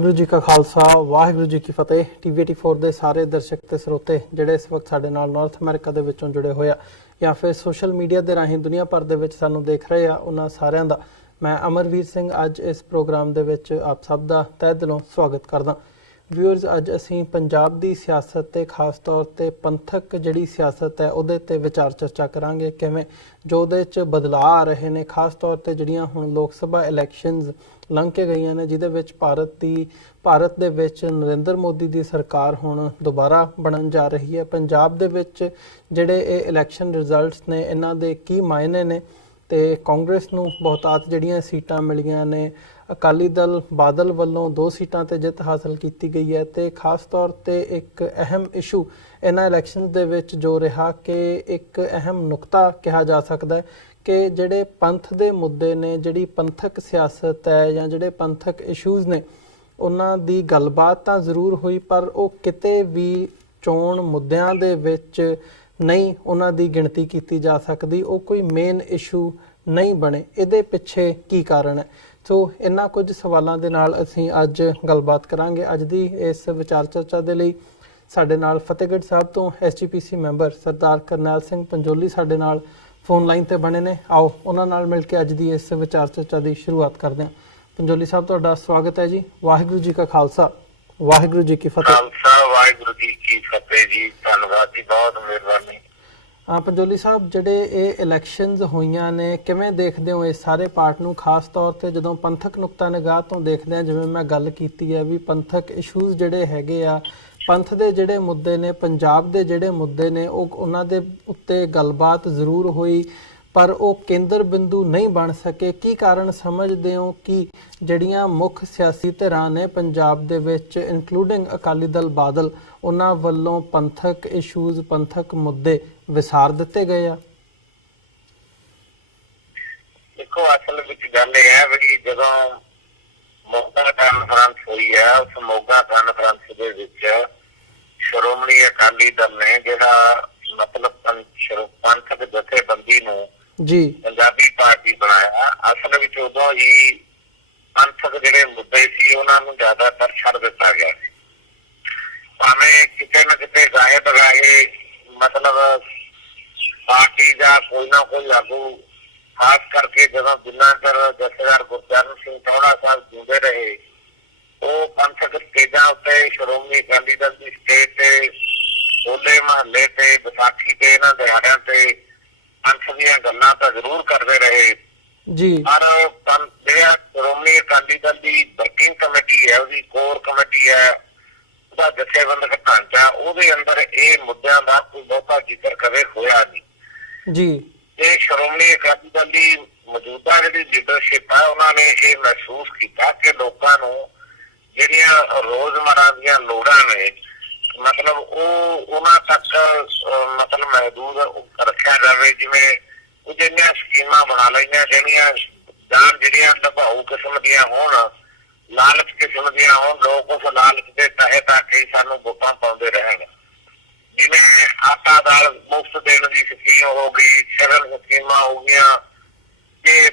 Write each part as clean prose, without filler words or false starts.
वाहिगुरू जी का खालसा वाहिगुरू जी की फतेह। TV84 ਦੇ ਸਾਰੇ ਦਰਸ਼ਕ ਤੇ ਸਰੋਤੇ ਜਿਹੜੇ ਇਸ ਵਕਤ ਸਾਡੇ ਨਾਲ ਨਾਰਥ ਅਮਰੀਕਾ ਦੇ ਵਿੱਚੋਂ ਜੁੜੇ ਹੋਏ ਆ ਜਾਂ ਫਿਰ ਸੋਸ਼ਲ ਮੀਡੀਆ ਦੇ ਰਾਹੀਂ ਦੁਨੀਆ ਭਰ ਦੇ ਵਿੱਚ ਸਾਨੂੰ ਦੇਖ ਰਹੇ ਆ, ਉਹਨਾਂ ਸਾਰਿਆਂ ਦਾ ਮੈਂ ਅਮਰਵੀਰ ਸਿੰਘ ਅੱਜ ਇਸ ਪ੍ਰੋਗਰਾਮ ਦੇ ਵਿੱਚ ਆਪ ਸਭ ਦਾ ਤਹਿ ਦਿਲੋਂ ਸਵਾਗਤ ਕਰਦਾ। ਵਿਊਅਰਸ, ਅੱਜ ਅਸੀਂ ਪੰਜਾਬ ਦੀ ਸਿਆਸਤ ਤੇ ਖਾਸ ਤੌਰ ਤੇ ਪੰਥਕ ਜਿਹੜੀ ਸਿਆਸਤ ਹੈ ਉਹਦੇ ਤੇ ਵਿਚਾਰ ਚਰਚਾ ਕਰਾਂਗੇ, ਕਿਵੇਂ ਜੋ ਉਹਦੇ 'ਚ ਬਦਲਾਅ ਆ ਰਹੇ ਨੇ, ਖਾਸ ਤੌਰ ਤੇ ਜਿਹੜੀਆਂ ਹੁਣ ਲੋਕ ਸਭਾ ਇਲੈਕਸ਼ਨਸ ਲੰਘ ਕੇ ਗਈਆਂ ਨੇ, ਜਿਹਦੇ ਵਿੱਚ ਭਾਰਤ ਦੇ ਵਿੱਚ ਨਰਿੰਦਰ ਮੋਦੀ ਦੀ ਸਰਕਾਰ ਹੁਣ ਦੁਬਾਰਾ ਬਣਨ ਜਾ ਰਹੀ ਹੈ। ਪੰਜਾਬ ਦੇ ਵਿੱਚ ਜਿਹੜੇ ਇਹ ਇਲੈਕਸ਼ਨ ਰਿਜ਼ਲਟਸ ਨੇ ਇਹਨਾਂ ਦੇ ਕੀ ਮਾਇਨੇ ਨੇ ਤੇ ਕਾਂਗਰਸ ਨੂੰ ਬਹੁਤਾਤ ਜਿਹੜੀਆਂ ਸੀਟਾਂ ਮਿਲੀਆਂ ਨੇ, ਅਕਾਲੀ ਦਲ ਬਾਦਲ ਵੱਲੋਂ 2 ਸੀਟਾਂ ਤੇ ਜਿੱਤ ਹਾਸਲ ਕੀਤੀ ਗਈ ਹੈ ਤੇ ਖਾਸ ਤੌਰ ਤੇ ਇੱਕ ਅਹਿਮ ਇਸ਼ੂ ਇਹਨਾਂ ਇਲੈਕਸ਼ਨਸ ਦੇ ਵਿੱਚ ਜੋ ਰਿਹਾ ਕਿ ਇੱਕ ਅਹਿਮ ਨੁਕਤਾ ਕਿਹਾ ਜਾ ਸਕਦਾ ਹੈ ਕਿ ਜਿਹੜੇ ਪੰਥ ਦੇ ਮੁੱਦੇ ਨੇ, ਜਿਹੜੀ ਪੰਥਕ ਸਿਆਸਤ ਹੈ ਜਾਂ ਜਿਹੜੇ ਪੰਥਕ ਇਸ਼ੂਜ਼ ਨੇ, ਉਹਨਾਂ ਦੀ ਗੱਲਬਾਤ ਤਾਂ ਜ਼ਰੂਰ ਹੋਈ ਪਰ ਉਹ ਕਿਤੇ ਵੀ ਚੋਣ ਮੁੱਦਿਆਂ ਦੇ ਵਿੱਚ ਨਹੀਂ ਉਹਨਾਂ ਦੀ ਗਿਣਤੀ ਕੀਤੀ ਜਾ ਸਕਦੀ, ਉਹ ਕੋਈ ਮੇਨ ਇਸ਼ੂ ਨਹੀਂ ਬਣੇ। ਇਹਦੇ ਪਿੱਛੇ ਕੀ ਕਾਰਨ ਹੈ? ਸੋ ਇਹਨਾਂ ਕੁਝ ਸਵਾਲਾਂ ਦੇ ਨਾਲ ਅਸੀਂ ਅੱਜ ਗੱਲਬਾਤ ਕਰਾਂਗੇ। ਅੱਜ ਦੀ ਇਸ ਵਿਚਾਰ ਚਰਚਾ ਦੇ ਲਈ ਸਾਡੇ ਨਾਲ ਫਤਿਹਗੜ੍ਹ ਸਾਹਿਬ ਤੋਂ SGPC ਮੈਂਬਰ ਸਰਦਾਰ ਕਰਨੈਲ ਸਿੰਘ ਪੰਜੋਲੀ ਸਾਡੇ ਨਾਲ ਫੋਨ ਲਾਈਨ ਤੇ ਬਣੇ ਨੇ। ਆਓ ਉਹਨਾਂ ਨਾਲ ਮਿਲ ਕੇ ਅੱਜ ਦੀ ਇਸ ਵਿਚਾਰ ਚਰਚਾ ਦੀ ਸ਼ੁਰੂਆਤ ਕਰਦੇ ਹਾਂ। ਪੰਜੋਲੀ ਸਾਹਿਬ, ਤੁਹਾਡਾ ਸਵਾਗਤ ਹੈ ਜੀ। ਵਾਹਿਗੁਰੂ ਜੀ ਕਾ ਖਾਲਸਾ ਵਾਹਿਗੁਰੂ ਜੀ ਕੀ ਫਤਿਹ। ਖਾਲਸਾ ਵਾਹਿਗੁਰੂ ਜੀ ਕੀ ਫਤਿਹ ਜੀ। ਧੰਨਵਾਦ ਜੀ, ਬਹੁਤ ਮਿਹਰਬਾਨੀ। ਪੰਜੋਲੀ ਸਾਹਿਬ, ਜਿਹੜੇ ਇਹ ਇਲੈਕਸ਼ਨਸ ਹੋਈਆਂ ਨੇ, ਕਿਵੇਂ ਦੇਖਦੇ ਹੋ ਇਸ ਸਾਰੇ ਪਾਰਟ ਨੂੰ? ਖਾਸ ਤੌਰ ਤੇ ਜਦੋਂ ਪੰਥਕ ਨੁਕਤਾ ਨਿਗਾਹ ਤੋਂ ਦੇਖਦੇ ਹਾਂ, ਜਿਵੇਂ ਮੈਂ ਗੱਲ ਕੀਤੀ ਹੈ ਵੀ ਪੰਥਕ ਇਸ਼ੂਜ਼ ਜਿਹੜੇ ਹੈਗੇ ਆ, ਪੰਥ ਦੇ ਜਿਹੜੇ ਮੁੱਦੇ ਨੇ, ਪੰਜਾਬ ਦੇ ਜਿਹੜੇ ਮੁੱਦੇ ਨੇ, ਉਹ ਉਹਨਾਂ ਦੇ ਉੱਤੇ ਗੱਲਬਾਤ ਜ਼ਰੂਰ ਹੋਈ ਪਰ ਉਹ ਕੇਂਦਰ ਬਿੰਦੂ ਨਹੀਂ ਬਣ ਸਕੇ। ਕੀ ਕਾਰਨ ਸਮਝਦੇ ਹੋ ਕਿ ਜਿਹੜੀਆਂ ਮੁੱਖ ਸਿਆਸੀ ਧਿਰਾਂ ਨੇ ਪੰਜਾਬ ਦੇ ਵਿੱਚ, ਇਨਕਲੂਡਿੰਗ ਅਕਾਲੀ ਦਲ ਬਾਦਲ, ਉਹਨਾਂ ਵੱਲੋਂ ਪੰਥਕ ਇਸ਼ੂਜ਼, ਪੰਥਕ ਮੁੱਦੇ ਵਿਸਾਰ ਦਿੱਤੇ ਗਏ ਆ? ਦੇਖੋ, ਅਸਲ ਵਿੱਚ ਗੱਲ ਇਹ ਹੈ ਵੀ ਜਦੋਂ ਮੋਗਾ ਕਾਨਫਰੰਸ ਹੋਈ ਹੈ, ਉਸ ਮੋਗਾ ਕਾਨਫਰੰਸ ਦੇ ਵਿੱਚ ਸ਼੍ਰੋਮਣੀ ਅਕਾਲੀ ਦਲ ਨੇ ਜਿਹੜਾ ਮਤਲਬ ਪੰਥਕ ਜਥੇਬੰਦੀ ਨੂੰ ਜੀ ਪੰਜਾਬੀ ਪਾਰਟੀ ਬਣਾਇਆ, ਅਸਲ ਵਿੱਚ ਉਦੋਂ ਹੀ ਪੰਥਕ ਜਿਹੜੇ ਮੁੱਦੇ ਸੀ ਉਹਨਾਂ ਨੂੰ ਜ਼ਿਆਦਾਤਰ ਛੱਡ ਦਿੱਤਾ ਗਿਆ ਸੀ। ਭਾਵੇਂ ਕਿਤੇ ਨਾ ਕਿਤੇ ਗਾਹੇ ਬਗਾਹੇ ਮਤਲਬ ਪਾਰਟੀ ਦਾ ਕੋਈ ਨਾ ਕੋਈ ਆਗੂ, ਖਾਸ ਕਰਕੇ ਜਦੋਂ ਜਿੰਨਾ ਚਿਰ ਜਥੇਦਾਰ ਗੁਰਚਰਨ ਸਿੰਘ ਟੌਹੜਾ ਸਾਹਿਬ ਜਿਉਂਦੇ ਰਹੇ, ਉਹ ਪੰਥਕ ਸਟੇਜਾਂ ਉੱਤੇ ਸ਼੍ਰੋਮਣੀ ਅਕਾਲੀ ਦਲ ਦੀ ਸਟੇਜ ਤੇ, ਹੋਲੇ ਮਹੱਲੇ ਤੇ, ਵਿਸਾਖੀ ਤੇ, ਇਹਨਾਂ ਦਿਹਾੜਿਆਂ ਤੇ ਪੰਥ ਦੀਆਂ ਗੱਲਾਂ ਤਾਂ ਜ਼ਰੂਰ ਕਰਦੇ ਰਹੇ ਜੀ। ਪਰ ਜਿਹੜਾ ਸ਼੍ਰੋਮਣੀ ਅਕਾਲੀ ਦਲ ਦੀ ਵਰਕਿੰਗ ਕਮੇਟੀ ਹੈ, ਉਹਦੀ ਕੋਰ ਕਮੇਟੀ ਹੈ, ਉਹਦਾ ਜਥੇਬੰਦਕ ਢਾਂਚਾ, ਉਹਦੇ ਅੰਦਰ ਇਹ ਮੁੱਦਿਆਂ ਦਾ ਕੋਈ ਬਹੁਤਾ ਜ਼ਿਕਰ ਕਦੇ ਹੋਇਆ ਨਹੀਂ ਜੀ। ਇਹ ਸ਼੍ਰੋਮਣੀ ਅਕਾਲੀ ਦਲ ਦੀ ਮੌਜੂਦਾ ਜਿਹੜੀ ਲੀਡਰਸ਼ਿਪ ਹੈ, ਉਹਨਾਂ ਨੇ ਇਹ ਮਹਿਸੂਸ ਕੀਤਾ ਕਿ ਲੋਕਾਂ ਨੂੰ ਜਿਹੜੀਆਂ ਰੋਜ਼ਮਰਾ ਦੀਆਂ ਲੋੜਾਂ ਨੇ, ਮਤਲਬ ਉਹ ਉਹਨਾਂ ਤੱਕ ਮਤਲਬ ਮਹਿਦੂਦ ਰੱਖਿਆ ਜਾਵੇ। ਜਿਵੇਂ ਕੁਝ ਇੰਨੀਆਂ ਸਕੀਮਾਂ ਬਣਾ ਲਈਆਂ ਜਿਹੜੀਆਂ ਦਬਾਊ ਕਿਸਮ ਦੀਆਂ ਹੋਣ, ਲਾਲਚ ਕਿਸਮ ਦੀਆਂ ਹੋਣ, ਲੋਕ ਉਸ ਲਾਲਚ ਦੇ ਤਹਿਤ ਆ ਕੇ ਸਾਨੂੰ ਵੋਟਾਂ ਪਾਉਂਦੇ ਰਹਿਣ। ਜਿਵੇਂ ਆਟਾ ਦਾਲ ਮੁਫਤ ਦੇਣ ਦੀ ਸਕੀਮ ਹੋ ਗਈ, ਸਿਵਲ ਸਕੀਮਾਂ ਹੋ ਗਈਆਂ। ਇਹ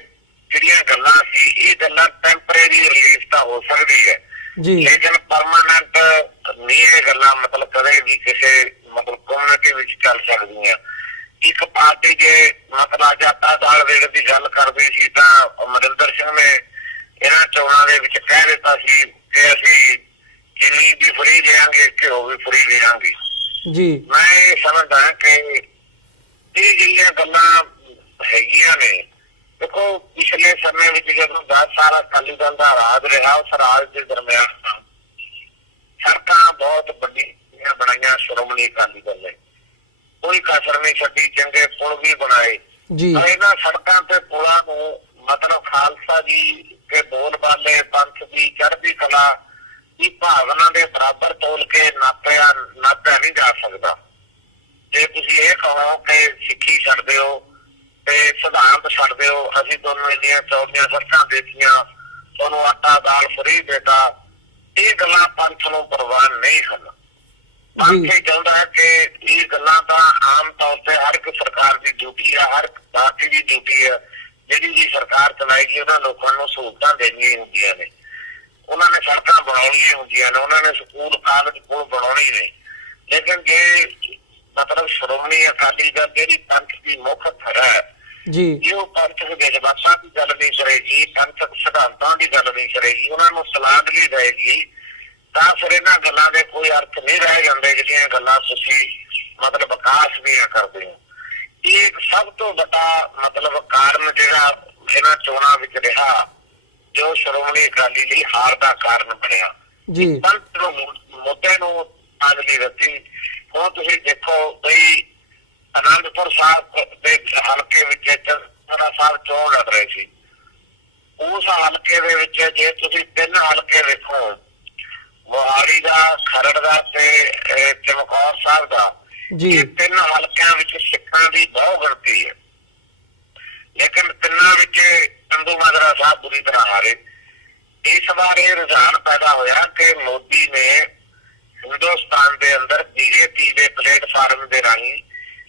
ਜਿਹੜੀਆਂ ਗੱਲਾਂ ਸੀ, ਇਹ ਗੱਲਾਂ ਟੈਂਪਰੇਰੀ ਰਿਲੀਜ਼ ਤਾਂ ਹੋ ਸਕਦੀ ਹੈ ਲੇਕਿਨ ਪਰਮਾਨੈਂਟ ਨਹੀਂ ਇਹ ਗੱਲਾਂ ਮਤਲਬ ਕਦੇ ਵੀ ਕਿਸੇ ਮਤਲਬ ਕਮਿਊਨਿਟੀ ਵਿੱਚ ਚੱਲ ਸਕਦੀਆਂ। ਇੱਕ ਪਾਰਟੀ ਜੇ ਮਤਲਬ ਅੱਜ ਆਟਾ ਦਾਲ ਦੇਣ ਦੀ ਗੱਲ ਕਰਦੀ ਸੀ ਤਾਂ ਅਮਰਿੰਦਰ ਸਿੰਘ ਨੇ ਇਹਨਾਂ ਚੋਣਾਂ ਦੇ ਵਿੱਚ ਕਹਿ ਦਿੱਤਾ ਸੀ ਕਿ ਅਸੀਂ ਚੀਨੀ ਵੀ ਫਰੀ ਦੇਵਾਂਗੇ, ਘਿਓ ਵੀ ਫਰੀ ਦੇਵਾਂਗੇ ਜੀ। ਮੈਂ ਇਹ ਸਮਝਦਾ ਕਿ ਇਹ ਜਿਹੜੀਆਂ ਗੱਲਾਂ ਹੈਗੀਆਂ ਨੇ, ਦੇਖੋ ਪਿਛਲੇ ਸਮੇਂ ਵਿੱਚ ਜਦੋਂ 10 ਸਾਲ ਅਕਾਲੀ ਦਲ ਦਾ ਰਾਜ ਰਿਹਾ, ਉਸ ਰਾਜ ਦੇ ਦਰਮਿਆਨ ਸੜਕਾਂ ਬਹੁਤ ਵੱਡੀਆਂ ਬਣਾਈਆਂ ਸ਼੍ਰੋਮਣੀ ਅਕਾਲੀ ਦਲ ਨੇ, ਕੋਈ ਕਸਰ ਨਹੀਂ ਛੱਡੀ, ਚੰਗੇ ਪੁਲ ਵੀ ਬਣਾਏ ਜੀ। ਇਹਨਾਂ ਸੜਕਾਂ ਤੇ ਪੁਲਾਂ ਨੂੰ ਮਤਲਬ ਖਾਲਸਾ ਜੀ ਦੇ ਬੋਲਬਾਲੇ, ਪੰਥ ਦੀ ਚੜ੍ਹਦੀ ਕਲਾ ਦੀ ਭਾਵਨਾ ਦੇ ਬਰਾਬਰ ਤੋਲ ਕੇ ਨਾਪਿਆ ਨਹੀਂ ਜਾ ਸਕਦਾ। ਜੇ ਤੁਸੀਂ ਇਹ ਕਹੋ ਕਿ ਸਿੱਖੀ ਛੱਡਦੇ ਹੋ ਤੇ ਸਿਧਾਂਤ ਛੱਡਦੇ ਹੋ, ਅਸੀਂ ਤੁਹਾਨੂੰ ਇੰਨੀਆਂ ਚੌੜੀਆਂ ਸੜਕਾਂ ਦਿੱਤੀਆਂ, ਤੁਹਾਨੂੰ ਆਟਾ ਦਾਲ ਫਰੀ ਦੇਤਾ, ਇਹ ਗੱਲਾਂ ਪੰਥ ਨੂੰ ਪ੍ਰਵਾਨ ਨਹੀਂ ਹਨ। ਪੰਥ ਇਹ ਚਾਹੁੰਦਾ ਹੈ ਕਿ ਇਹ ਗੱਲਾਂ ਤਾਂ ਆਮ ਤੌਰ ਤੇ ਹਰ ਇੱਕ ਸਰਕਾਰ ਦੀ ਡਿਊਟੀ ਹੈ, ਹਰ ਇੱਕ ਪਾਰਟੀ ਦੀ ਡਿਊਟੀ ਹੈ। ਜਿਹੜੀ ਵੀ ਸਰਕਾਰ ਚਲਾਏਗੀ ਉਹਨਾਂ ਲੋਕਾਂ ਨੂੰ ਸਹੂਲਤਾਂ ਦੇਣੀਆਂ ਹੁੰਦੀਆਂ ਨੇ। ਉਹਨਾਂ ਨੇ ਸੜਕਾਂ ਬਣਾਉਣੀਆਂ ਬਣਾਉਣੀਆਂ ਹੁੰਦੀਆਂ ਨੇ, ਉਹਨਾਂ ਨੇ ਸਕੂਲ ਕਾਲਜ ਕੋਲ ਬਣਾਉਣੇ ਨੇ। ਲੇਕਿਨ ਜੇ ਮਤਲਬ ਸ਼੍ਰੋਮਣੀ ਅਕਾਲੀ ਦਲ ਜਿਹੜੀ ਪੰਥ ਦੀ ਮੁੱਖ ਧਿਰ ਹੈ, ਜੇ ਉਹ ਪੰਥਕ ਜਜ਼ਬਾਤਾਂ ਦੀ ਗੱਲ ਨਹੀਂ ਕਰੇਗੀ, ਪੰਥਕ ਸਿਧਾਂਤਾਂ ਦੀ ਗੱਲ ਨਹੀਂ ਕਰੇਗੀ, ਉਹਨਾਂ ਨੂੰ ਸਲਾਹ ਨਹੀਂ ਦੇਗੀ, ਤਾਂ ਫਿਰ ਇਹਨਾਂ ਗੱਲਾਂ ਦੇ ਕੋਈ ਅਰਥ ਨਹੀਂ ਰਹਿ ਜਾਂਦੇ ਜਿਹੜੀਆਂ ਗੱਲਾਂ ਤੁਸੀਂ ਮਤਲਬ ਵਿਕਾਸ ਦੀਆਂ ਕਰਦੇ ਹੋ। ਇਹ ਇੱਕ ਸਭ ਤੋਂ ਵੱਡਾ ਮਤਲਬ ਕਾਰਨ ਜਿਹੜਾ ਇਹਨਾਂ ਚੋਣਾਂ ਵਿੱਚ ਰਿਹਾ, ਜੋ ਸ਼੍ਰੋਮਣੀ ਅਕਾਲੀ ਲਈ ਹਾਰ ਦਾ ਕਾਰਨ ਬਣਿਆ, ਪੰਥ ਨੂੰ ਮੁੱਦੇ ਨੂੰ ਅਗਲੀ ਰੱਖੀ। ਹੁਣ ਤੁਸੀਂ ਦੇਖੋ ਬਈ ਅਨੰਦਪੁਰ ਸਾਹਿਬ ਦੇ ਹਲਕੇ ਵਿੱਚ ਚੰਦਰਾ ਸਾਹਿਬ ਚੋਣ ਲੜ ਰਹੇ ਸੀ। ਉਸ ਹਲਕੇ ਦੇ ਵਿੱਚ ਜੇ ਤੁਸੀਂ 3 ਹਲਕੇ ਵੇਖੋ, ਮੋਹਾਲੀ ਦਾ, ਖਰੜ ਦਾ ਤੇ ਚਮਕੌਰ ਸਾਹਿਬ ਦਾ, ਇਹ 3 ਹਲਕਿਆਂ ਵਿੱਚ ਸਿੱਖਾਂ ਦੀ ਬਹੁਤ ਗਿਣਤੀ ਹੈ। ਲੇਕਿਨ ਤਿੰਨਾਂ ਵਿੱਚ ਚੰਦੂ ਮਾਜਰਾ ਸਾਹਿਬ ਬੁਰੀ ਤਰ੍ਹਾਂ ਹਾਰੇ। ਇਸ ਵਾਰ ਇਹ ਰੁਝਾਨ ਪੈਦਾ ਹੋਇਆ ਕਿ ਮੋਦੀ ਨੇ ਹਿੰਦੁਸਤਾਨ ਦੇ ਅੰਦਰ ਬੀਜੇਪੀ ਦੇ ਪਲੇਟਫਾਰਮ ਦੇ ਰਾਹੀਂ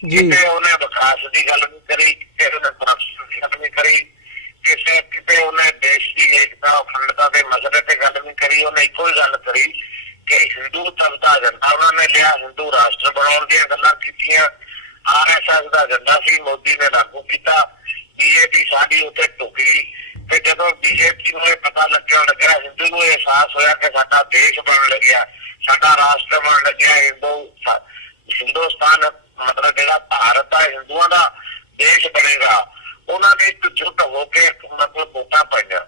ਕਿਤੇ ਉਹਨੇ ਵਿਕਾਸ ਦੀ ਗੱਲ ਨਹੀਂ ਕਰੀ, ਕਿਤੇ ਉਹਨੇ ਸੁਰੱਖਿਆ ਦੀ ਗੱਲ ਨਹੀਂ ਕਰੀ, ਕਿਤੇ ਉਹਨੇ ਦੇਸ਼ ਦੀ ਏਕਤਾ ਅਖੰਡਤਾ ਦੇ ਮਸਲੇ ਤੇ ਗੱਲ ਨਹੀਂ ਕਰੀ। ਉਹਨੇ ਇੱਕੋ ਹੀ ਗੱਲ ਕਰੀ ਕਿ ਹਿੰਦੂਤਵ ਦਾ ਏਜੰਡਾ ਉਹਨਾਂ ਨੇ ਲਿਆ, ਹਿੰਦੂ ਰਾਸ਼ਟਰ ਬਣਾਉਣ ਦੀਆਂ ਗੱਲਾਂ ਕੀਤੀਆਂ। RSS ਦਾ ਏਜੰਡਾ ਸੀ, ਮੋਦੀ ਨੇ ਲਾਗੂ ਕੀਤਾ। ਬੀਜੇਪੀ ਸਾਡੀ ਉੱਤੇ ਢੁੱਕੀ ਤੇ ਜਦੋਂ ਬੀਜੇਪੀ ਨੂੰ ਇਹ ਪਤਾ ਲੱਗਿਆ, ਹਿੰਦੂ ਨੂੰ ਅਹਿਸਾਸ ਹੋਇਆ ਕਿ ਸਾਡਾ ਦੇਸ਼ ਬਣਨ ਲੱਗਿਆ, ਸਾਡਾ ਰਾਸ਼ਟਰ ਬਣਨ ਲੱਗਿਆ, ਹਿੰਦੁਸਤਾਨ ਮਤਲਬ ਜਿਹੜਾ ਭਾਰਤ ਆ ਹਿੰਦੂਆਂ ਦਾ ਦੇਸ਼ ਬਣੇਗਾ, ਉਹਨਾਂ ਨੇ ਇਕਜੁੱਟ ਹੋ ਕੇ ਮਤਲਬ ਵੋਟਾਂ ਪਾਈਆਂ।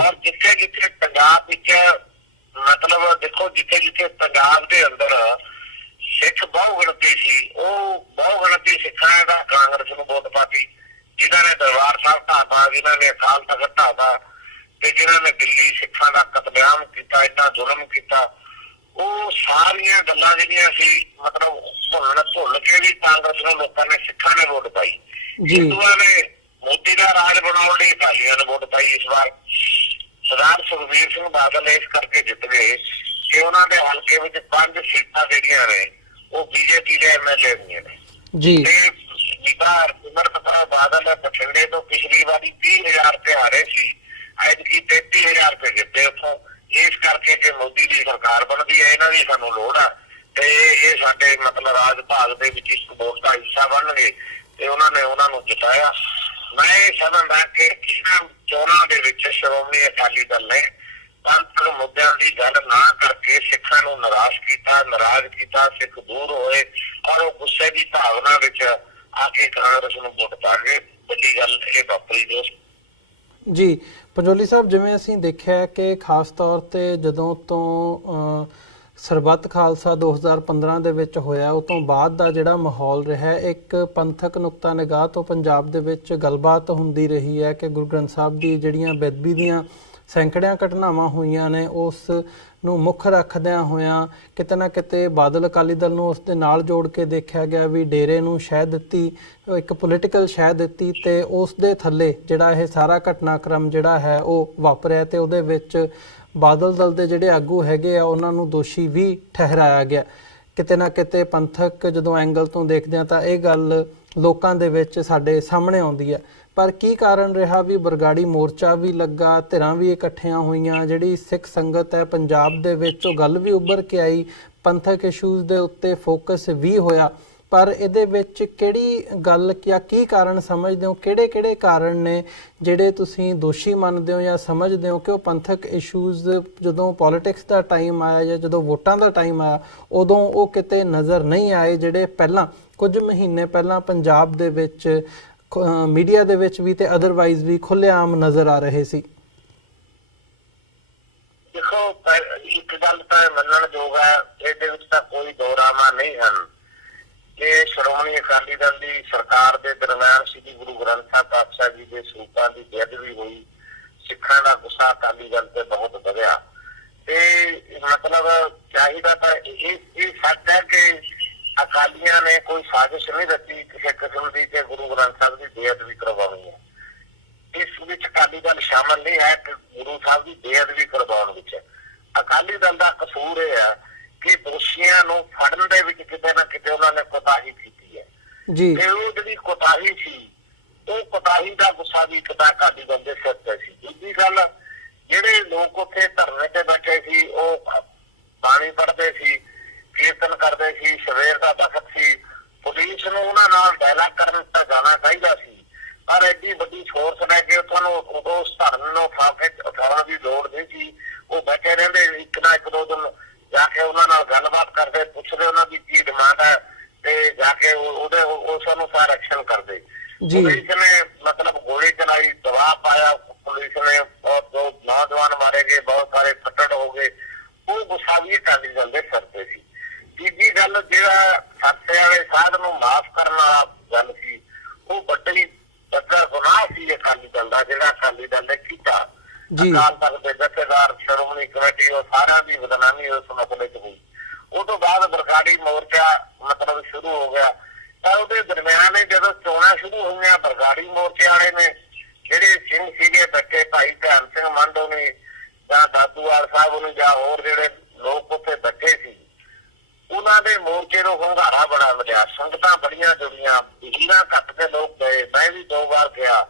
ਔਰ ਜਿੱਥੇ ਜਿੱਥੇ ਪੰਜਾਬ ਵਿੱਚ ਮਤਲਬ ਦੇਖੋ, ਜਿੱਥੇ ਜਿੱਥੇ ਪੰਜਾਬ ਦੇ ਅੰਦਰ ਸਿੱਖ ਬਹੁ ਗਿਣਤੀ ਸੀ, ਉਹ ਬਹੁ ਗਿਣਤੀ ਸਿੱਖਾਂ ਦਾ ਕਾਂਗਰਸ ਨੂੰ ਵੋਟ ਪਾਤੀ। ਜਿਨ੍ਹਾਂ ਨੇ ਦਰਬਾਰ ਸਾਹਿਬ ਢਾਹਤਾ, ਜਿਨ੍ਹਾਂ ਨੇ ਅਕਾਲ ਤਖ਼ਤ ਢਾਹਤਾ ਤੇ ਜਿਨ੍ਹਾਂ ਨੇ ਦਿੱਲੀ ਸਿੱਖਾਂ ਦਾ ਕਤਲੇਆਮ ਕੀਤਾ, ਇੰਨਾ ਜ਼ੁਲਮ ਕੀਤਾ, ਉਹ ਸਾਰੀਆਂ ਗੱਲਾਂ ਜਿਹੜੀਆਂ ਸੀ ਮਤਲਬ ਭੁੱਲ ਕੇ ਵੀ ਕਾਂਗਰਸ ਨੂੰ ਲੋਕਾਂ ਨੇ, ਸਿੱਖਾਂ ਨੇ ਵੋਟ ਪਾਈ। ਹਿੰਦੂਆਂ ਨੇ ਮੋਦੀ ਦਾ ਰਾਜ ਬਣਾਉਣ ਲਈ ਅਕਾਲੀਆਂ ਨੇ ਵੋਟ ਪਾਈ। ਇਸ ਵਾਰ ਸਰਦਾਰ ਸੁਖਬੀਰ ਸਿੰਘ ਬਾਦਲ ਇਸ ਕਰਕੇ ਜਿੱਤ ਗਏ ਕਿ ਉਹਨਾਂ ਦੇ ਹਲਕੇ ਵਿੱਚ 5 ਸੀਟਾਂ ਜਿਹੜੀਆਂ ਨੇ ਉਹ ਬੀਜੇਪੀ ਦੇ MLA ਦੀਆਂ ਨੇ। ਤੇ ਸਿਮਰਤ ਬਾਦਲ ਬਠਿੰਡੇ ਤੋਂ ਪਿਛਲੀ ਵਾਰੀ 30,000 ਤੇ ਹਾਰੇ ਸੀ, ਐਤਕੀ 33,000 ਤੇ ਜਿੱਤੇ ਉੱਥੋਂ। ਇਸ ਕਰਕੇ ਕਿ ਮੋਦੀ ਦੀ ਸਰਕਾਰ ਬਣਦੀ ਹੈ, ਇਹਨਾਂ ਦੀ ਸਾਨੂੰ ਲੋੜ ਆ ਤੇ ਇਹ ਸਾਡੇ ਮਤਲਬ ਰਾਜ ਭਾਗ ਦੇ ਵਿੱਚ ਇਸ ਵੋਟ ਦਾ ਹਿੱਸਾ ਬਣਨਗੇ ਤੇ ਉਹਨਾਂ ਨੇ ਉਹਨਾਂ ਨੂੰ ਜਿਤਾਇਆ। ਮੈਂ ਇਹ ਸਮਝਦਾ ਕਿ ਇਹਨਾਂ ਚੋਣਾਂ ਦੇ ਵਿੱਚ ਸ਼੍ਰੋਮਣੀ ਅਕਾਲੀ ਦਲ ਨੇ ਪੰਥਕ ਮੁੱਦਿਆਂ ਦੀ ਗੱਲ ਨਾ ਕਰਕੇ ਸਿੱਖਾਂ ਨੂੰ ਨਾਰਾਜ਼ ਕੀਤਾ, ਸਿੱਖ ਦੂਰ ਹੋਏ ਔਰ ਉਹ ਗੁੱਸੇ ਦੀ ਭਾਵਨਾ ਵਿੱਚ ਆ ਕੇ ਕਾਂਗਰਸ ਨੂੰ ਵੋਟ ਪਾ ਗਏ। ਵੱਡੀ ਗੱਲ ਇਹ ਵਾਪਰੀ ਦੋਸਤ ਪੰਜੋਲੀ ਸਾਹਿਬ, ਜਿਵੇਂ ਅਸੀਂ ਦੇਖਿਆ ਕਿ ਖਾਸ ਤੌਰ ਤੇ ਜਦੋਂ ਤੋਂ ਸਰਬੱਤ ਖਾਲਸਾ 2015 ਦੇ ਵਿੱਚ ਹੋਇਆ, ਉਹ ਤੋਂ ਬਾਅਦ ਦਾ ਜਿਹੜਾ ਮਾਹੌਲ ਰਿਹਾ, ਇੱਕ ਪੰਥਕ ਨੁਕਤਾ ਨਿਗਾਹ ਤੋਂ ਪੰਜਾਬ ਦੇ ਵਿੱਚ ਗੱਲਬਾਤ ਹੁੰਦੀ ਰਹੀ ਹੈ ਕਿ ਗੁਰੂ ਗ੍ਰੰਥ ਸਾਹਿਬ ਦੀ ਜਿਹੜੀਆਂ ਬੇਅਦਬੀ ਦੀਆਂ ਸੈਂਕੜਿਆਂ ਘਟਨਾਵਾਂ ਹੋਈਆਂ ਨੇ, ਉਸ ਨੂੰ ਮੁੱਖ ਰੱਖਦਿਆਂ ਹੋਇਆਂ ਕਿਤੇ ਨਾ ਕਿਤੇ ਬਾਦਲ ਅਕਾਲੀ ਦਲ ਨੂੰ ਉਸ ਦੇ ਨਾਲ ਜੋੜ ਕੇ ਦੇਖਿਆ ਗਿਆ ਵੀ ਡੇਰੇ ਨੂੰ ਸ਼ਹਿ ਦਿੱਤੀ, ਇੱਕ ਪੋਲੀਟੀਕਲ ਸ਼ਹਿ ਦਿੱਤੀ ਤੇ ਉਸ ਦੇ ਥੱਲੇ ਜਿਹੜਾ ਇਹ ਸਾਰਾ ਘਟਨਾਕ੍ਰਮ ਜਿਹੜਾ ਹੈ ਉਹ ਵਾਪਰਿਆ ਤੇ ਉਹਦੇ ਵਿੱਚ ਬਾਦਲ ਦਲ ਦੇ ਜਿਹੜੇ ਆਗੂ ਹੈਗੇ ਆ ਉਹਨਾਂ ਨੂੰ ਦੋਸ਼ੀ ਵੀ ਠਹਿਰਾਇਆ ਗਿਆ। ਕਿਤੇ ਨਾ ਕਿਤੇ ਪੰਥਕ ਜਦੋਂ ਐਂਗਲ ਤੋਂ ਦੇਖਦੇ ਹਾਂ ਤਾਂ ਇਹ ਗੱਲ ਲੋਕਾਂ ਦੇ ਵਿੱਚ ਸਾਡੇ ਸਾਹਮਣੇ ਆਉਂਦੀ ਹੈ। ਪਰ ਕੀ ਕਾਰਨ ਰਿਹਾ ਵੀ ਬਰਗਾੜੀ ਮੋਰਚਾ ਵੀ ਲੱਗਾ, ਧਿਰਾਂ ਵੀ ਇਕੱਠੀਆਂ ਹੋਈਆਂ, ਜਿਹੜੀ ਸਿੱਖ ਸੰਗਤ ਹੈ ਪੰਜਾਬ ਦੇ ਵਿੱਚ ਉਹ ਗੱਲ ਵੀ ਉੱਭਰ ਕੇ ਆਈ, ਪੰਥਕ ਇਸ਼ੂਜ਼ ਦੇ ਉੱਤੇ ਫੋਕਸ ਵੀ ਹੋਇਆ। ਪਰ ਇਹਦੇ ਵਿੱਚ ਕਿਹੜੀ ਗੱਲ ਜਾਂ ਕੀ ਕਾਰਨ ਸਮਝਦੇ ਹੋ, ਕਿਹੜੇ ਕਾਰਨ ਨੇ ਜਿਹੜੇ ਤੁਸੀਂ ਦੋਸ਼ੀ ਮੰਨਦੇ ਹੋ ਜਾਂ ਸਮਝਦੇ ਹੋ ਕਿ ਉਹ ਪੰਥਕ ਇਸ਼ੂਜ਼ ਜਦੋਂ ਪੋਲੀਟਿਕਸ ਦਾ ਟਾਈਮ ਆਇਆ ਜਾਂ ਜਦੋਂ ਵੋਟਾਂ ਦਾ ਟਾਈਮ ਆਇਆ ਉਦੋਂ ਉਹ ਕਿਤੇ ਨਜ਼ਰ ਨਹੀਂ ਆਏ, ਜਿਹੜੇ ਪਹਿਲਾਂ ਕੁਝ ਮਹੀਨੇ ਪਹਿਲਾਂ ਪੰਜਾਬ ਦੇ ਵਿੱਚ ਮੀਡੀਆ ਦੇ ਵਿੱਚ ਵੀ ਤੇ ਅਦਰਵਾਈਜ਼ ਵੀ ਖੁੱਲ੍ਹੇਆਮ ਨਜ਼ਰ ਆ ਰਹੇ ਸੀ? ਦੇਖੋ, ਇੱਕ ਗੱਲ ਤਾਂ ਮੰਨਣਯੋਗ ਹੈ, ਇਹਦੇ ਵਿੱਚ ਤਾਂ ਕੋਈ ਦੋਰਾਮਾ ਨਹੀਂ ਹਨ ਕਿ ਸ਼੍ਰੋਮਣੀ ਅਕਾਲੀ ਦਲ ਦੀ ਸਰਕਾਰ ਦੇ ਦਰਮਿਆਨ ਸ੍ਰੀ ਗੁਰੂ ਗ੍ਰੰਥ ਸਾਹਿਬ ਪਾਤਸ਼ਾਹ ਜੀ ਦੇ ਸਰੂਪਾਂ ਦੀ ਬੇਅਦਬੀ ਹੋਈ, ਸਿੱਖਾਂ ਦਾ ਗੁੱਸਾ ਅਕਾਲੀ ਦਲ ਤੇ ਬਹੁਤ ਵਧਿਆ ਤੇ ਮਤਲਬ ਚਾਹੀਦਾ ਤਾਂ ਇਹ ਸੱਚ ਹੈ ਕਿ ਅਕਾਲੀਆਂ ਨੇ ਕੋਈ ਸਾਜ਼ਿਸ਼ ਨਹੀਂ ਰਚੀ ਕਿਸੇ ਕਿਸਮ ਦੀ ਕਿ ਗੁਰੂ ਗ੍ਰੰਥ ਸਾਹਿਬ ਦੀ ਬੇਅਦਬੀ ਕਰਵਾਉਣੀ ਹੈ। ਇਸ ਵਿੱਚ ਅਕਾਲੀ ਦਲ ਸ਼ਾਮਲ ਨਹੀਂ ਹੈ ਕਿ ਗੁਰੂ ਸਾਹਿਬ ਦੀ ਬੇਅਦਬੀ ਕਰਵਾਉਣ ਵਿੱਚ। ਅਕਾਲੀ ਦਲ ਦਾ ਕਸੂਰ ਇਹ ਹੈ ਕਿ ਦੋਸ਼ੀਆਂ ਨੂੰ ਫੜਨ ਦੇ ਵਿੱਚ ਕਿਤੇ ਨਾ ਕਿਤੇ ਉਹਨਾਂ ਨੇ ਕੋਤਾਹੀ ਕੀਤੀ ਹੈ ਤੇ ਉਹ ਜਿਹੜੀ ਕੋਤਾਹੀ ਸੀ, ਉਹ ਕੋਤਾਹੀ ਦਾ ਗੁੱਸਾ ਵੀ ਇੱਕ ਤਾਂ ਅਕਾਲੀ ਦਲ ਦੇ ਸਿਰ ਤੇ ਸੀ। ਦੂਜੀ ਗੱਲ, ਜਿਹੜੇ ਲੋਕ ਉੱਥੇ ਧਰਨੇ ਤੇ ਬੈਠੇ ਸੀ ਉਹ दो दिन जाके उन्होंने गलबात करते, पुछते उन्होंने की डिमांड है, ते जाके उस अनुसार एक्शन करते। पुलिस ने मतलब गोली चलाई, दबाव पाया पुलिस ने, और दो नौजवान मारे गए, बहुत सारे फट्टड़ हो गए। वो गुस्सा भी अकाली दल के सिर पे सी। तीजी गल जिहड़ा हादसे वाले साध नूं माफ करन वाला गल सी, वो बड़ी बड़ा गुनाह सी अकाली दल का, जिहड़ा अकाली दल ने कीता। अकाल तख्त के जथेदार, श्रोमणी कमेटी, और सारा की बदनामी उस मसले च हुई। उस तो बाद बरगाड़ी मोर्चा मतलब शुरू हो गया। तो उसके दरम्यान जो चोणां शुरू हुई, बरगाड़ी मोर्चे वाले ने ਜਿਹੜੇ ਸਿੰਘ ਸੀਗੇ ਬੱਚੇ, ਭਾਈ ਧਿਆਨ ਸਿੰਘ ਮੰਡੋ ਨੇ ਜਾਂ ਦਾਦੂਵਾਲ ਸਾਹਿਬ ਨੂੰ ਜਾਂ ਹੋਰ ਜਿਹੜੇ ਲੋਕ ਉੱਥੇ ਬੈਠੇ ਸੀ, ਉਹਨਾਂ ਦੇ ਮੋਰਚੇ ਨੂੰ ਹੰਗਾਰਾ ਬੜਾ ਮਿਲਿਆ। ਸੰਗਤਾਂ ਬੜੀਆਂ ਜੁੜੀਆਂ, ਹੀਰਾਂ ਘੱਟ ਕੇ ਲੋਕ ਗਏ, ਮੈਂ ਵੀ 2 ਵਾਰ ਗਿਆ।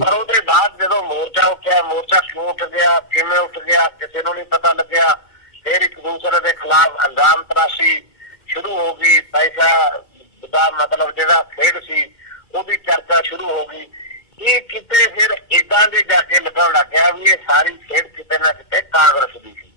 ਪਰ ਉਹਦੇ ਬਾਅਦ ਜਦੋਂ ਮੋਰਚਾ ਉੱਠਿਆ, ਮੋਰਚਾ ਕਿਉਂ ਉੱਠ ਗਿਆ, ਕਿਵੇਂ ਉੱਠ ਗਿਆ, ਕਿਸੇ ਨੂੰ ਨਹੀਂ ਪਤਾ ਲੱਗਿਆ। ਫਿਰ ਇੱਕ ਦੂਸਰੇ ਦੇ ਖਿਲਾਫ ਅੰਜਾਮ ਤਰਾਸ਼ੀ ਸ਼ੁਰੂ ਹੋ ਗਈ। ਪੈਸਾ ਦਾ ਮਤਲਬ ਜਿਹੜਾ ਖੇਡ ਸੀ ਉਹਦੀ ਚਰਚਾ ਸ਼ੁਰੂ ਹੋ ਗਈ। ਇਹ ਕਿਤੇ ਫਿਰ ਏਦਾਂ ਦੇ ਜਾ ਕੇ ਲੱਗਣ ਲੱਗ ਗਿਆ ਵੀ ਇਹ ਸਾਰੀ ਖੇਡ ਕਿਤੇ ਨਾ ਕਿਤੇ ਕਾਂਗਰਸ ਦੀ ਸੀ,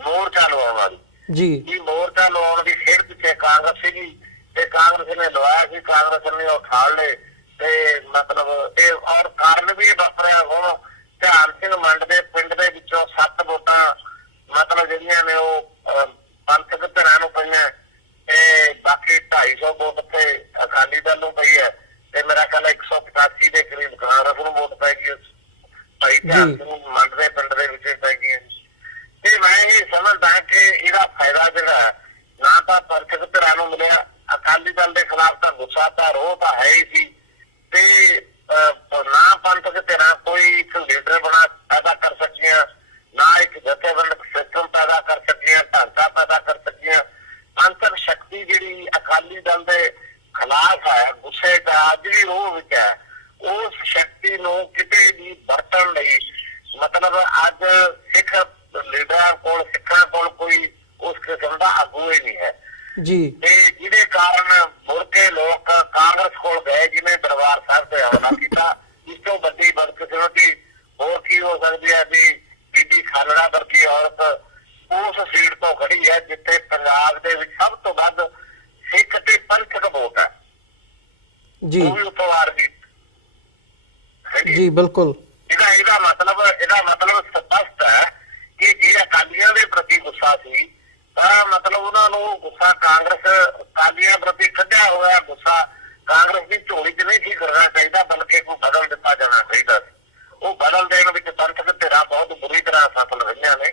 ਮੋਰਚਾ ਲਵਾਉਣ ਵਾਲੀ ਜੀ। ਮੋਰਚਾ ਲਵਾਉਣ ਦੀ ਖੇਡ ਪਿੱਛੇ ਕਾਂਗਰਸ ਸੀਗੀ, ਤੇ ਕਾਂਗਰਸ ਨੇ ਲਵਾਇਆ ਸੀ, ਕਾਂਗਰਸ ਨੇ ਉਹ ਖਾਲ ਲਏ। ਤੇ ਮਤਲਬ ਇਹ ਔਰ ਕਾਰਨ ਵੀ ਵਾਪਰਿਆ। ਹੁਣ ਧਿਆਨ ਸਿੰਘ ਮੰਡ ਦੇ ਪਿੰਡ ਦੇ ਵਿੱਚੋਂ 7 ਵੋਟਾਂ ਮਤਲਬ ਜਿਹੜੀਆਂ ਨੇ ਉਹ ਪੰਥਕ ਧਿਰਾਂ ਨੂੰ ਪਈਆਂ, ਤੇ ਬਾਕੀ 250 ਵੋਟ ਤੇ ਅਕਾਲੀ ਦਲ ਨੂੰ ਪਈ ਹੈ, ਤੇ ਮੇਰਾ ਖਿਆਲ 185 ਦੇ ਕਰੀਬ ਕਾਂਗਰਸ ਨੂੰ ਵੋਟ ਪੈ ਗਈ। ਭਾਈ ਧਿਆਨ ਸਿੰਘ ਮੰਡ ਦੇ ਪਿੰਡ ਦੇ ਵਿੱਚ ਪੈ ਗਈ। ਤੇ ਮੈਂ ਇਹ ਸਮਝਦਾ ਕਿ ਇਹਦਾ ਫਾਇਦਾ ਜਿਹੜਾ ਨਾ ਤਾਂ ਪੰਥਕ ਧਿਰਾਂ ਨੂੰ ਮਿਲਿਆ, ਅਕਾਲੀ ਦਲ ਦੇ ਖਿਲਾਫ ਤਾਂ ਗੁੱਸਾ ਤਾਂ ਰੋਹ ਤਾਂ ਹੈ ਹੀ ਸੀ, ਤੇ ਨਾ ਪੰਥਕ ਧਿਰਾਂ ਕੋਈ ਇੱਕ ਲੀਡਰ ਪੈਦਾ ਕਰ ਸਕੀਆਂ, ਨਾ ਇੱਕ ਜਥੇਬੰਦਕ ਸਿਸਟਮ ਪੈਦਾ ਕਰ ਸਕੀਆਂ, ਢਾਂਚਾ ਪੈਦਾ ਕਰ ਸਕੀਆਂ। ਪੰਥਕ ਸ਼ਕਤੀ ਜਿਹੜੀ ਅਕਾਲੀ ਦਲ ਦੇ ਖਿਲਾਫ ਹੈ, ਗੁੱਸੇ ਦਾ ਅੱਜ ਵੀ ਰੋਹ ਵਿੱਚ ਹੈ, ਉਸ ਸ਼ਕਤੀ ਨੂੰ ਕਿਤੇ ਵੀ ਵਰਤਣ ਲਈ ਮਤਲਬ ਅੱਜ ਸਿੱਖ ਲੀਡਰਾਂ ਕੋਲ, ਸਿੱਖਾਂ ਕੋਲ ਕੋਈ ਉਸ ਕਿਸਮ ਦਾ ਆਗੂ ਹੀ ਨਹੀਂ ਹੈ ਜੀ। ਤੇ ਜਿਹਦੇ ਕਾਰਨ ਮੁੜ ਕੇ ਲੋਕ ਕਾਂਗਰਸ ਕੋਲ ਗਏ, ਜਿਹਨੇ ਦਰਬਾਰ ਸਾਹਿਬ ਤੇ ਹਮਲਾ ਕੀਤਾ। ਇਸ ਤੋਂ ਵੱਡੀ ਬਦਕਿਸਮਤੀ ਹੋਰ ਕੀ ਹੋ ਸਕਦੀ ਹੈ ਵੀ ਬੀਬੀ ਖਾਲੜਾ ਵਰਗੀ ਔਰਤ ਉਸ ਸੀਟ ਤੋਂ ਖੜੀ ਹੈ ਜਿੱਥੇ ਪੰਜਾਬ ਦੇ ਵਿੱਚ ਸਭ ਤੋਂ ਵੱਧ ਸਿੱਖ ਤੇ ਪੰਥਕ ਵੋਟ ਹੈ ਜੀ। ਉਹ ਵੀ ਉੱਥੋਂ ਆ ਰਹੀ ਜੀ। ਬਿਲਕੁਲ ਇਹਦਾ ਮਤਲਬ ਸਪਸ਼ਟ ਹੈ ਕਿ ਜੇ ਅਕਾਲੀਆਂ ਦੇ ਪ੍ਰਤੀ ਗੁੱਸਾ ਸੀ ਤਾਂ ਮਤਲਬ ਉਹਨਾਂ ਨੂੰ ਗੁੱਸਾ ਅਕਾਲੀਆਂ ਪ੍ਰਤੀ ਕੱਢਿਆ ਹੋਇਆ ਗੁੱਸਾ ਕਾਂਗਰਸ ਦੀ ਝੋਲੀ 'ਚ ਨਹੀਂ ਸੀ ਕਰਨਾ ਚਾਹੀਦਾ, ਬਲਕਿ ਕੋਈ ਬਦਲ ਦਿੱਤਾ ਜਾਣਾ ਚਾਹੀਦਾ ਸੀ। ਉਹ ਬਦਲ ਦੇਣ ਵਿੱਚ ਪੰਥਕ ਧਿਰਾਂ ਬਹੁਤ ਬੁਰੀ ਤਰ੍ਹਾਂ ਸਫਲ ਰਹੀਆਂ ਨੇ,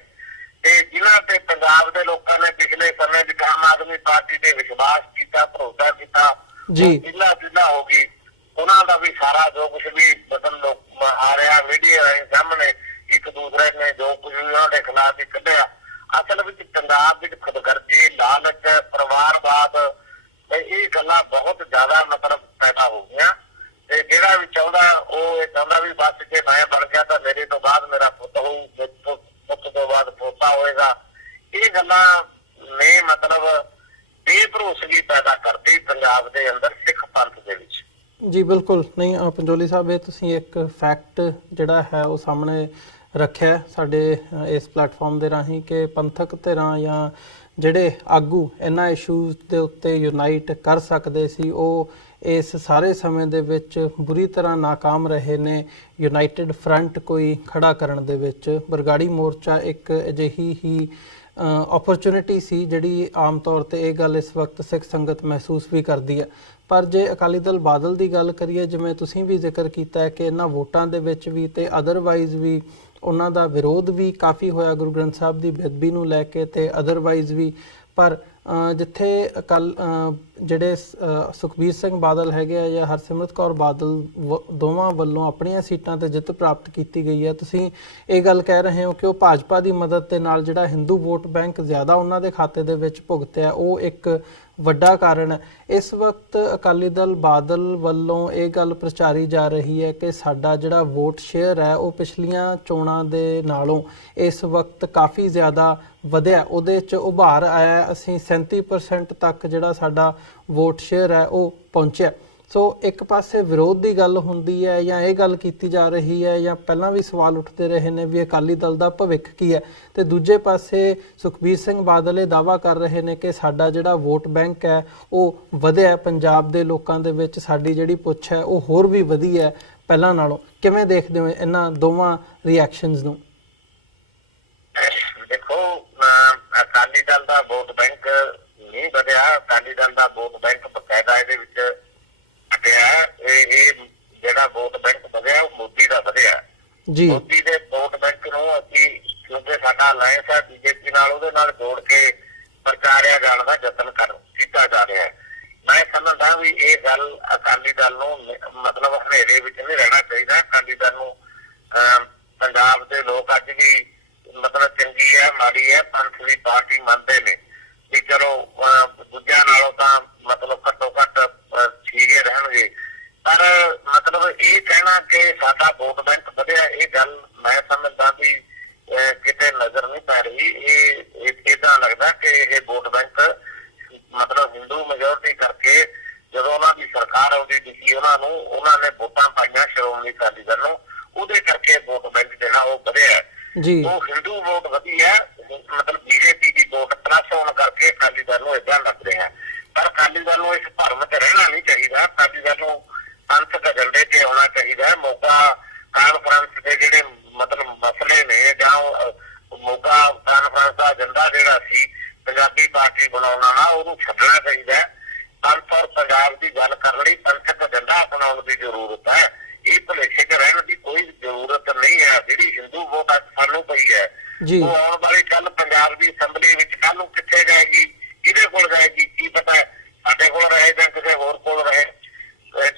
ਤੇ ਜਿਨ੍ਹਾਂ ਤੇ ਪੰਜਾਬ ਦੇ ਲੋਕਾਂ ਨੇ ਪਿਛਲੇ ਸਮੇਂ ਵਿੱਚ ਆਮ ਆਦਮੀ ਪਾਰਟੀ ਤੇ ਵਿਸ਼ਵਾਸ ਕੀਤਾ, ਭਰੋਸਾ ਕੀਤਾ, ਜ਼ਿਲ੍ਹਾ ਹੋ ਗਈ। ਉਹਨਾਂ ਦਾ ਵੀ ਸਾਰਾ ਜੋ ਕੁਛ ਵੀ ਬਦਲ ਆ ਰਿਹਾ ਮੀਡੀਆ ਰਾਹੀਂ ਸਾਹਮਣੇ, ਇੱਕ ਦੂਸਰੇ ਨੇ ਜੋ ਕੁਝ ਵੀ ਉਹਨਾਂ ਦੇ ਖਿਲਾਫ ਹੀ ਕੱਢਿਆ। ਅਸਲ ਵਿੱਚ ਪੰਜਾਬ ਵਿੱਚ ਖੁਦਗਰਜੀ, ਲਾਲਚ, ਪਰਿਵਾਰਵਾਦ, ਇਹ ਗੱਲਾਂ ਬਹੁਤ ਜ਼ਿਆਦਾ ਮਤਲਬ ਪੈਦਾ ਹੋ ਗਈਆਂ। ਤੇ ਜਿਹੜਾ ਵੀ ਚਾਹੁੰਦਾ ਉਹ ਇਹ ਚਾਹੁੰਦਾ ਵੀ ਬਸ ਜੇ ਮੈਂ ਬਣ ਗਿਆ ਤਾਂ ਮੇਰੇ ਤੋਂ ਬਾਅਦ ਮੇਰਾ ਪੁੱਤ ਹੋਊ, ਪੁੱਤ ਤੋਂ ਬਾਅਦ ਪੋਤਾ ਹੋਏਗਾ। ਇਹ ਗੱਲਾਂ ਨੇ ਮਤਲਬ ਬੇਭਰੋਸਗੀ ਪੈਦਾ ਕਰਤੀ ਪੰਜਾਬ ਦੇ ਅੰਦਰ ਸਿੱਖ ਪੰਥ ਦੇ ਵਿੱਚ ਜੀ। ਬਿਲਕੁਲ ਨਹੀਂ ਪੰਜੋਲੀ ਸਾਹਿਬ, ਇਹ ਤੁਸੀਂ ਇੱਕ ਫੈਕਟ ਜਿਹੜਾ ਹੈ ਉਹ ਸਾਹਮਣੇ ਰੱਖਿਆ ਸਾਡੇ ਇਸ ਪਲੇਟਫਾਰਮ ਦੇ ਰਾਹੀਂ ਕਿ ਪੰਥਕ ਧਿਰਾਂ ਜਾਂ ਜਿਹੜੇ ਆਗੂ ਇਹਨਾਂ ਇਸ਼ੂਜ਼ ਦੇ ਉੱਤੇ ਯੂਨਾਈਟ ਕਰ ਸਕਦੇ ਸੀ, ਉਹ ਇਸ ਸਾਰੇ ਸਮੇਂ ਦੇ ਵਿੱਚ ਬੁਰੀ ਤਰ੍ਹਾਂ ਨਾਕਾਮ ਰਹੇ ਨੇ ਯੂਨਾਈਟਿਡ ਫਰੰਟ ਕੋਈ ਖੜਾ ਕਰਨ ਦੇ ਵਿੱਚ। ਬਰਗਾੜੀ ਮੋਰਚਾ ਇੱਕ ਅਜਿਹੀ ਹੀ ਓਪਰਚੁਨਿਟੀ ਸੀ ਜਿਹੜੀ ਆਮ ਤੌਰ ਤੇ ਇਹ ਗੱਲ ਇਸ ਵਕਤ ਸਿੱਖ ਸੰਗਤ ਮਹਿਸੂਸ ਵੀ ਕਰਦੀ ਹੈ। ਪਰ ਜੇ ਅਕਾਲੀ ਦਲ ਬਾਦਲ ਦੀ ਗੱਲ ਕਰੀਏ, ਜਿਵੇਂ ਤੁਸੀਂ ਵੀ ਜ਼ਿਕਰ ਕੀਤਾ ਹੈ ਕਿ ਇਹਨਾਂ ਵੋਟਾਂ ਦੇ ਵਿੱਚ ਵੀ ਤੇ ਅਦਰਵਾਈਜ਼ ਵੀ ਉਹਨਾਂ ਦਾ ਵਿਰੋਧ ਵੀ ਕਾਫੀ ਹੋਇਆ ਗੁਰੂ ਗ੍ਰੰਥ ਸਾਹਿਬ ਦੀ ਬੇਅਦਬੀ ਨੂੰ ਲੈ ਕੇ ਤੇ ਅਦਰਵਾਈਜ਼ ਵੀ। ਪਰ ਜਿੱਥੇ ਜਿਹੜੇ ਸੁਖਬੀਰ ਸਿੰਘ ਬਾਦਲ ਹੈਗੇ ਆ ਜਾਂ ਹਰਸਿਮਰਤ ਕੌਰ ਬਾਦਲ ਦੋਵਾਂ ਵੱਲੋਂ ਆਪਣੀਆਂ ਸੀਟਾਂ ਤੇ ਜਿੱਤ ਪ੍ਰਾਪਤ ਕੀਤੀ ਗਈ ਹੈ, ਤੁਸੀਂ ਇਹ ਗੱਲ ਕਹਿ ਰਹੇ ਹੋ ਕਿ ਉਹ ਭਾਜਪਾ ਦੀ ਮਦਦ ਦੇ ਨਾਲ ਜਿਹੜਾ ਹਿੰਦੂ ਵੋਟ ਬੈਂਕ ਜ਼ਿਆਦਾ ਉਹਨਾਂ ਦੇ ਖਾਤੇ ਦੇ ਵਿੱਚ ਭੁਗਤਿਆ, ਉਹ ਇੱਕ ਵੱਡਾ ਕਾਰਨ ਹੈ। ਇਸ ਵਕਤ ਅਕਾਲੀ ਦਲ ਬਾਦਲ ਵੱਲੋਂ ਇਹ ਗੱਲ ਪ੍ਰਚਾਰੀ ਜਾ ਰਹੀ ਹੈ ਕਿ ਸਾਡਾ ਜਿਹੜਾ ਵੋਟ ਸ਼ੇਅਰ ਹੈ ਉਹ ਪਿਛਲੀਆਂ ਚੋਣਾਂ ਦੇ ਨਾਲੋਂ ਇਸ ਵਕਤ ਕਾਫੀ ਜ਼ਿਆਦਾ ਵਧਿਆ, ਉਹਦੇ 'ਚ ਉਭਾਰ ਆਇਆ। ਅਸੀਂ 37% ਤੱਕ ਜਿਹੜਾ ਸਾਡਾ ਵੋਟ ਸ਼ੇਅਰ ਹੈ ਉਹ ਪਹੁੰਚਿਆ। ਸੋ ਇੱਕ ਪਾਸੇ ਵਿਰੋਧ ਦੀ ਗੱਲ ਹੁੰਦੀ ਹੈ ਜਾਂ ਇਹ ਗੱਲ ਕੀਤੀ ਜਾ ਰਹੀ ਹੈ ਜਾਂ ਪਹਿਲਾਂ ਵੀ ਸਵਾਲ ਉੱਠਦੇ ਰਹੇ ਨੇ ਵੀ ਅਕਾਲੀ ਦਲ ਦਾ ਭਵਿੱਖ ਕੀ ਹੈ, ਤੇ ਦੂਜੇ ਪਾਸੇ ਸੁਖਬੀਰ ਸਿੰਘ ਬਾਦਲ ਇਹ ਦਾਅਵਾ ਕਰ ਰਹੇ ਨੇ ਕਿ ਸਾਡਾ ਜਿਹੜਾ ਵੋਟ ਬੈਂਕ ਹੈ ਉਹ ਵਧਿਆ, ਪੰਜਾਬ ਦੇ ਲੋਕਾਂ ਦੇ ਵਿੱਚ ਸਾਡੀ ਜਿਹੜੀ ਪੁੱਛ ਹੈ ਉਹ ਹੋਰ ਵੀ ਵਧੀ ਹੈ ਪਹਿਲਾਂ ਨਾਲੋਂ। ਕਿਵੇਂ ਦੇਖਦੇ ਹੋ ਇਹਨਾਂ ਦੋਵਾਂ ਰਿਐਕਸ਼ਨਸ ਨੂੰ? ਦੇਖੋ, ਅਕਾਲੀ ਦਲ ਦਾ ਵੋਟ ਬੈਂਕ ਨਹੀਂ ਵਧਿਆ, ਅਕਾਲੀ ਦਲ ਦਾ ਵੋਟ ਬੈਂਕ ਬਕਾਇਦਾ ਇਹਦੇ ਵਿੱਚ ਘਟਿਆ। ਇਹ ਜਿਹੜਾ ਵੋਟ ਬੈਂਕ ਵਧਿਆ ਉਹ ਮੋਦੀ ਦਾ ਵਧਿਆ ਜੀ। ਮੋਦੀ ਦੇ ਵੋਟ ਬੈਂਕ ਨੂੰ ਅਸੀਂ, ਕਿਉਂਕਿ ਸਾਡਾ ਅਲਾਇੰਸ ਹੈ ਬੀਜੇਪੀ ਨਾਲ, ਉਹਦੇ ਨਾਲ ਜੋੜ ਕੇ ਪ੍ਰਚਾਰਿਆ ਜਾਣ ਦਾ ਯਤਨ ਕੀਤਾ ਜਾ ਰਿਹਾ ਹੈ। ਮੈਂ ਸਮਝਦਾ ਵੀ ਇਹ ਗੱਲ ਅਕਾਲੀ ਦਲ ਨੂੰ ਮਤਲਬ ਹਨੇਰੇ ਵਿੱਚ ਨਹੀਂ ਰਹਿਣਾ ਚਾਹੀਦਾ। ਅਕਾਲੀ ਦਲ ਨੂੰ ਪੰਜਾਬ ਦੇ ਲੋਕ ਅੱਜ ਵੀ ਮਤਲਬ ਚੰਗੀ ਹੈ ਮਾੜੀ ਹੈ ਪੰਥ ਦੀ ਪਾਰਟੀ ਮੰਨਦੇ ਨੇ ਵੀ ਚਲੋ ਦੂਜਿਆਂ ਨਾਲੋਂ ਤਾਂ ਮਤਲਬ ਘੱਟੋ ਘੱਟ ਠੀਕ ਰਹਿਣਗੇ, ਪਰ ਮਤਲਬ ਇਹ ਕਹਿਣਾ ਕਿ ਸਾਡਾ ਵੋਟ ਬੈਂਕ ਵਧਿਆ, ਇਹ ਗੱਲ ਮੈਂ ਸਮਝਦਾ ਵੀ ਕਿਤੇ ਨਜ਼ਰ ਨਹੀਂ ਪੈ ਰਹੀ। ਇਹ ਏਦਾਂ ਲੱਗਦਾ ਕਿ ਇਹ ਵੋਟ ਬੈਂਕ ਮਤਲਬ ਹਿੰਦੂ ਮੈਜੋਰਟੀ ਕਰਕੇ ਜਦੋਂ ਉਹਨਾਂ ਦੀ ਸਰਕਾਰ ਆਉਂਦੀ ਸੀ ਉਹਨਾਂ ਨੇ ਵੋਟਾਂ ਪਾਈਆਂ ਸ਼੍ਰੋਮਣੀ ਅਕਾਲੀ ਦਲ ਨੂੰ, ਉਹਦੇ ਕਰਕੇ ਵੋਟ ਬੈਂਕ ਜਿਹੜਾ ਉਹ ਵਧਿਆ ਜੀ। ਉਹ ਹਿੰਦੂ ਵੋਟ ਵਧੀ ਹੈ, ਮਤਲਬ ਬੀਜੇਪੀ ਦੀ ਵੋਟ ਪਲੱਸ ਹੋਣ ਕਰਕੇ ਅਕਾਲੀ ਦਲ ਨੂੰ ਏਦਾਂ ਲੱਗ ਰਿਹਾ। ਪਰ ਅਕਾਲੀ ਦਲ ਨੂੰ ਇਸ ਭਰਮ ਚ ਰਹਿਣਾ ਨਹੀਂ ਚਾਹੀਦਾ। ਅਕਾਲੀ ਦਲ ਨੂੰ ਪੰਥਕ ਏਜੰਡੇ ਤੇ ਆਉਣਾ ਚਾਹੀਦਾ। ਮੋਗਾ ਕਾਨਫਰੰਸ ਦੇ ਜਿਹੜੇ ਮਤਲਬ ਮਸਲੇ ਨੇ ਜਾਂ ਮੋਗਾ ਕਾਨਫਰੰਸ ਦਾ ਏਜੰਡਾ ਜਿਹੜਾ ਸੀ ਪੰਜਾਬੀ ਪਾਰਟੀ ਬਣਾਉਣਾ ਨਾ, ਉਹਨੂੰ ਛੱਡਣਾ ਚਾਹੀਦਾ। ਪੰਥ ਔਰ ਪੰਜਾਬ ਦੀ ਗੱਲ ਕਰਨ ਲਈ ਪੰਥਕ ਏਜੰਡਾ ਅਪਣਾਉਣ ਦੀ ਜ਼ਰੂਰਤ ਹੈ। ਇਹ ਭੁਲੇਖੇ ਚ ਰਹਿਣ ਦੀ ਕੋਈ ਜ਼ਰੂਰਤ ਨਹੀਂ ਹੈ। ਜਿਹੜੀ ਹਿੰਦੂ ਵੋਟ ਸਾਨੂੰ ਪਈ ਹੈ ਉਹ ਆਉਣ ਵਾਲੀ ਕੱਲ ਪੰਜਾਬ ਦੀ ਅਸੈਂਬਲੀ ਵਿੱਚ ਕੱਲ ਨੂੰ ਕਿੱਥੇ ਜਾਏਗੀ, ਕਿਹਦੇ ਕੋਲ ਜਾਏਗੀ, ਕੀ ਪਤਾ ਸਾਡੇ ਕੋਲ ਰਹੇ ਜਾਂ ਕਿਸੇ ਹੋਰ ਕੋਲ ਰਹੇ,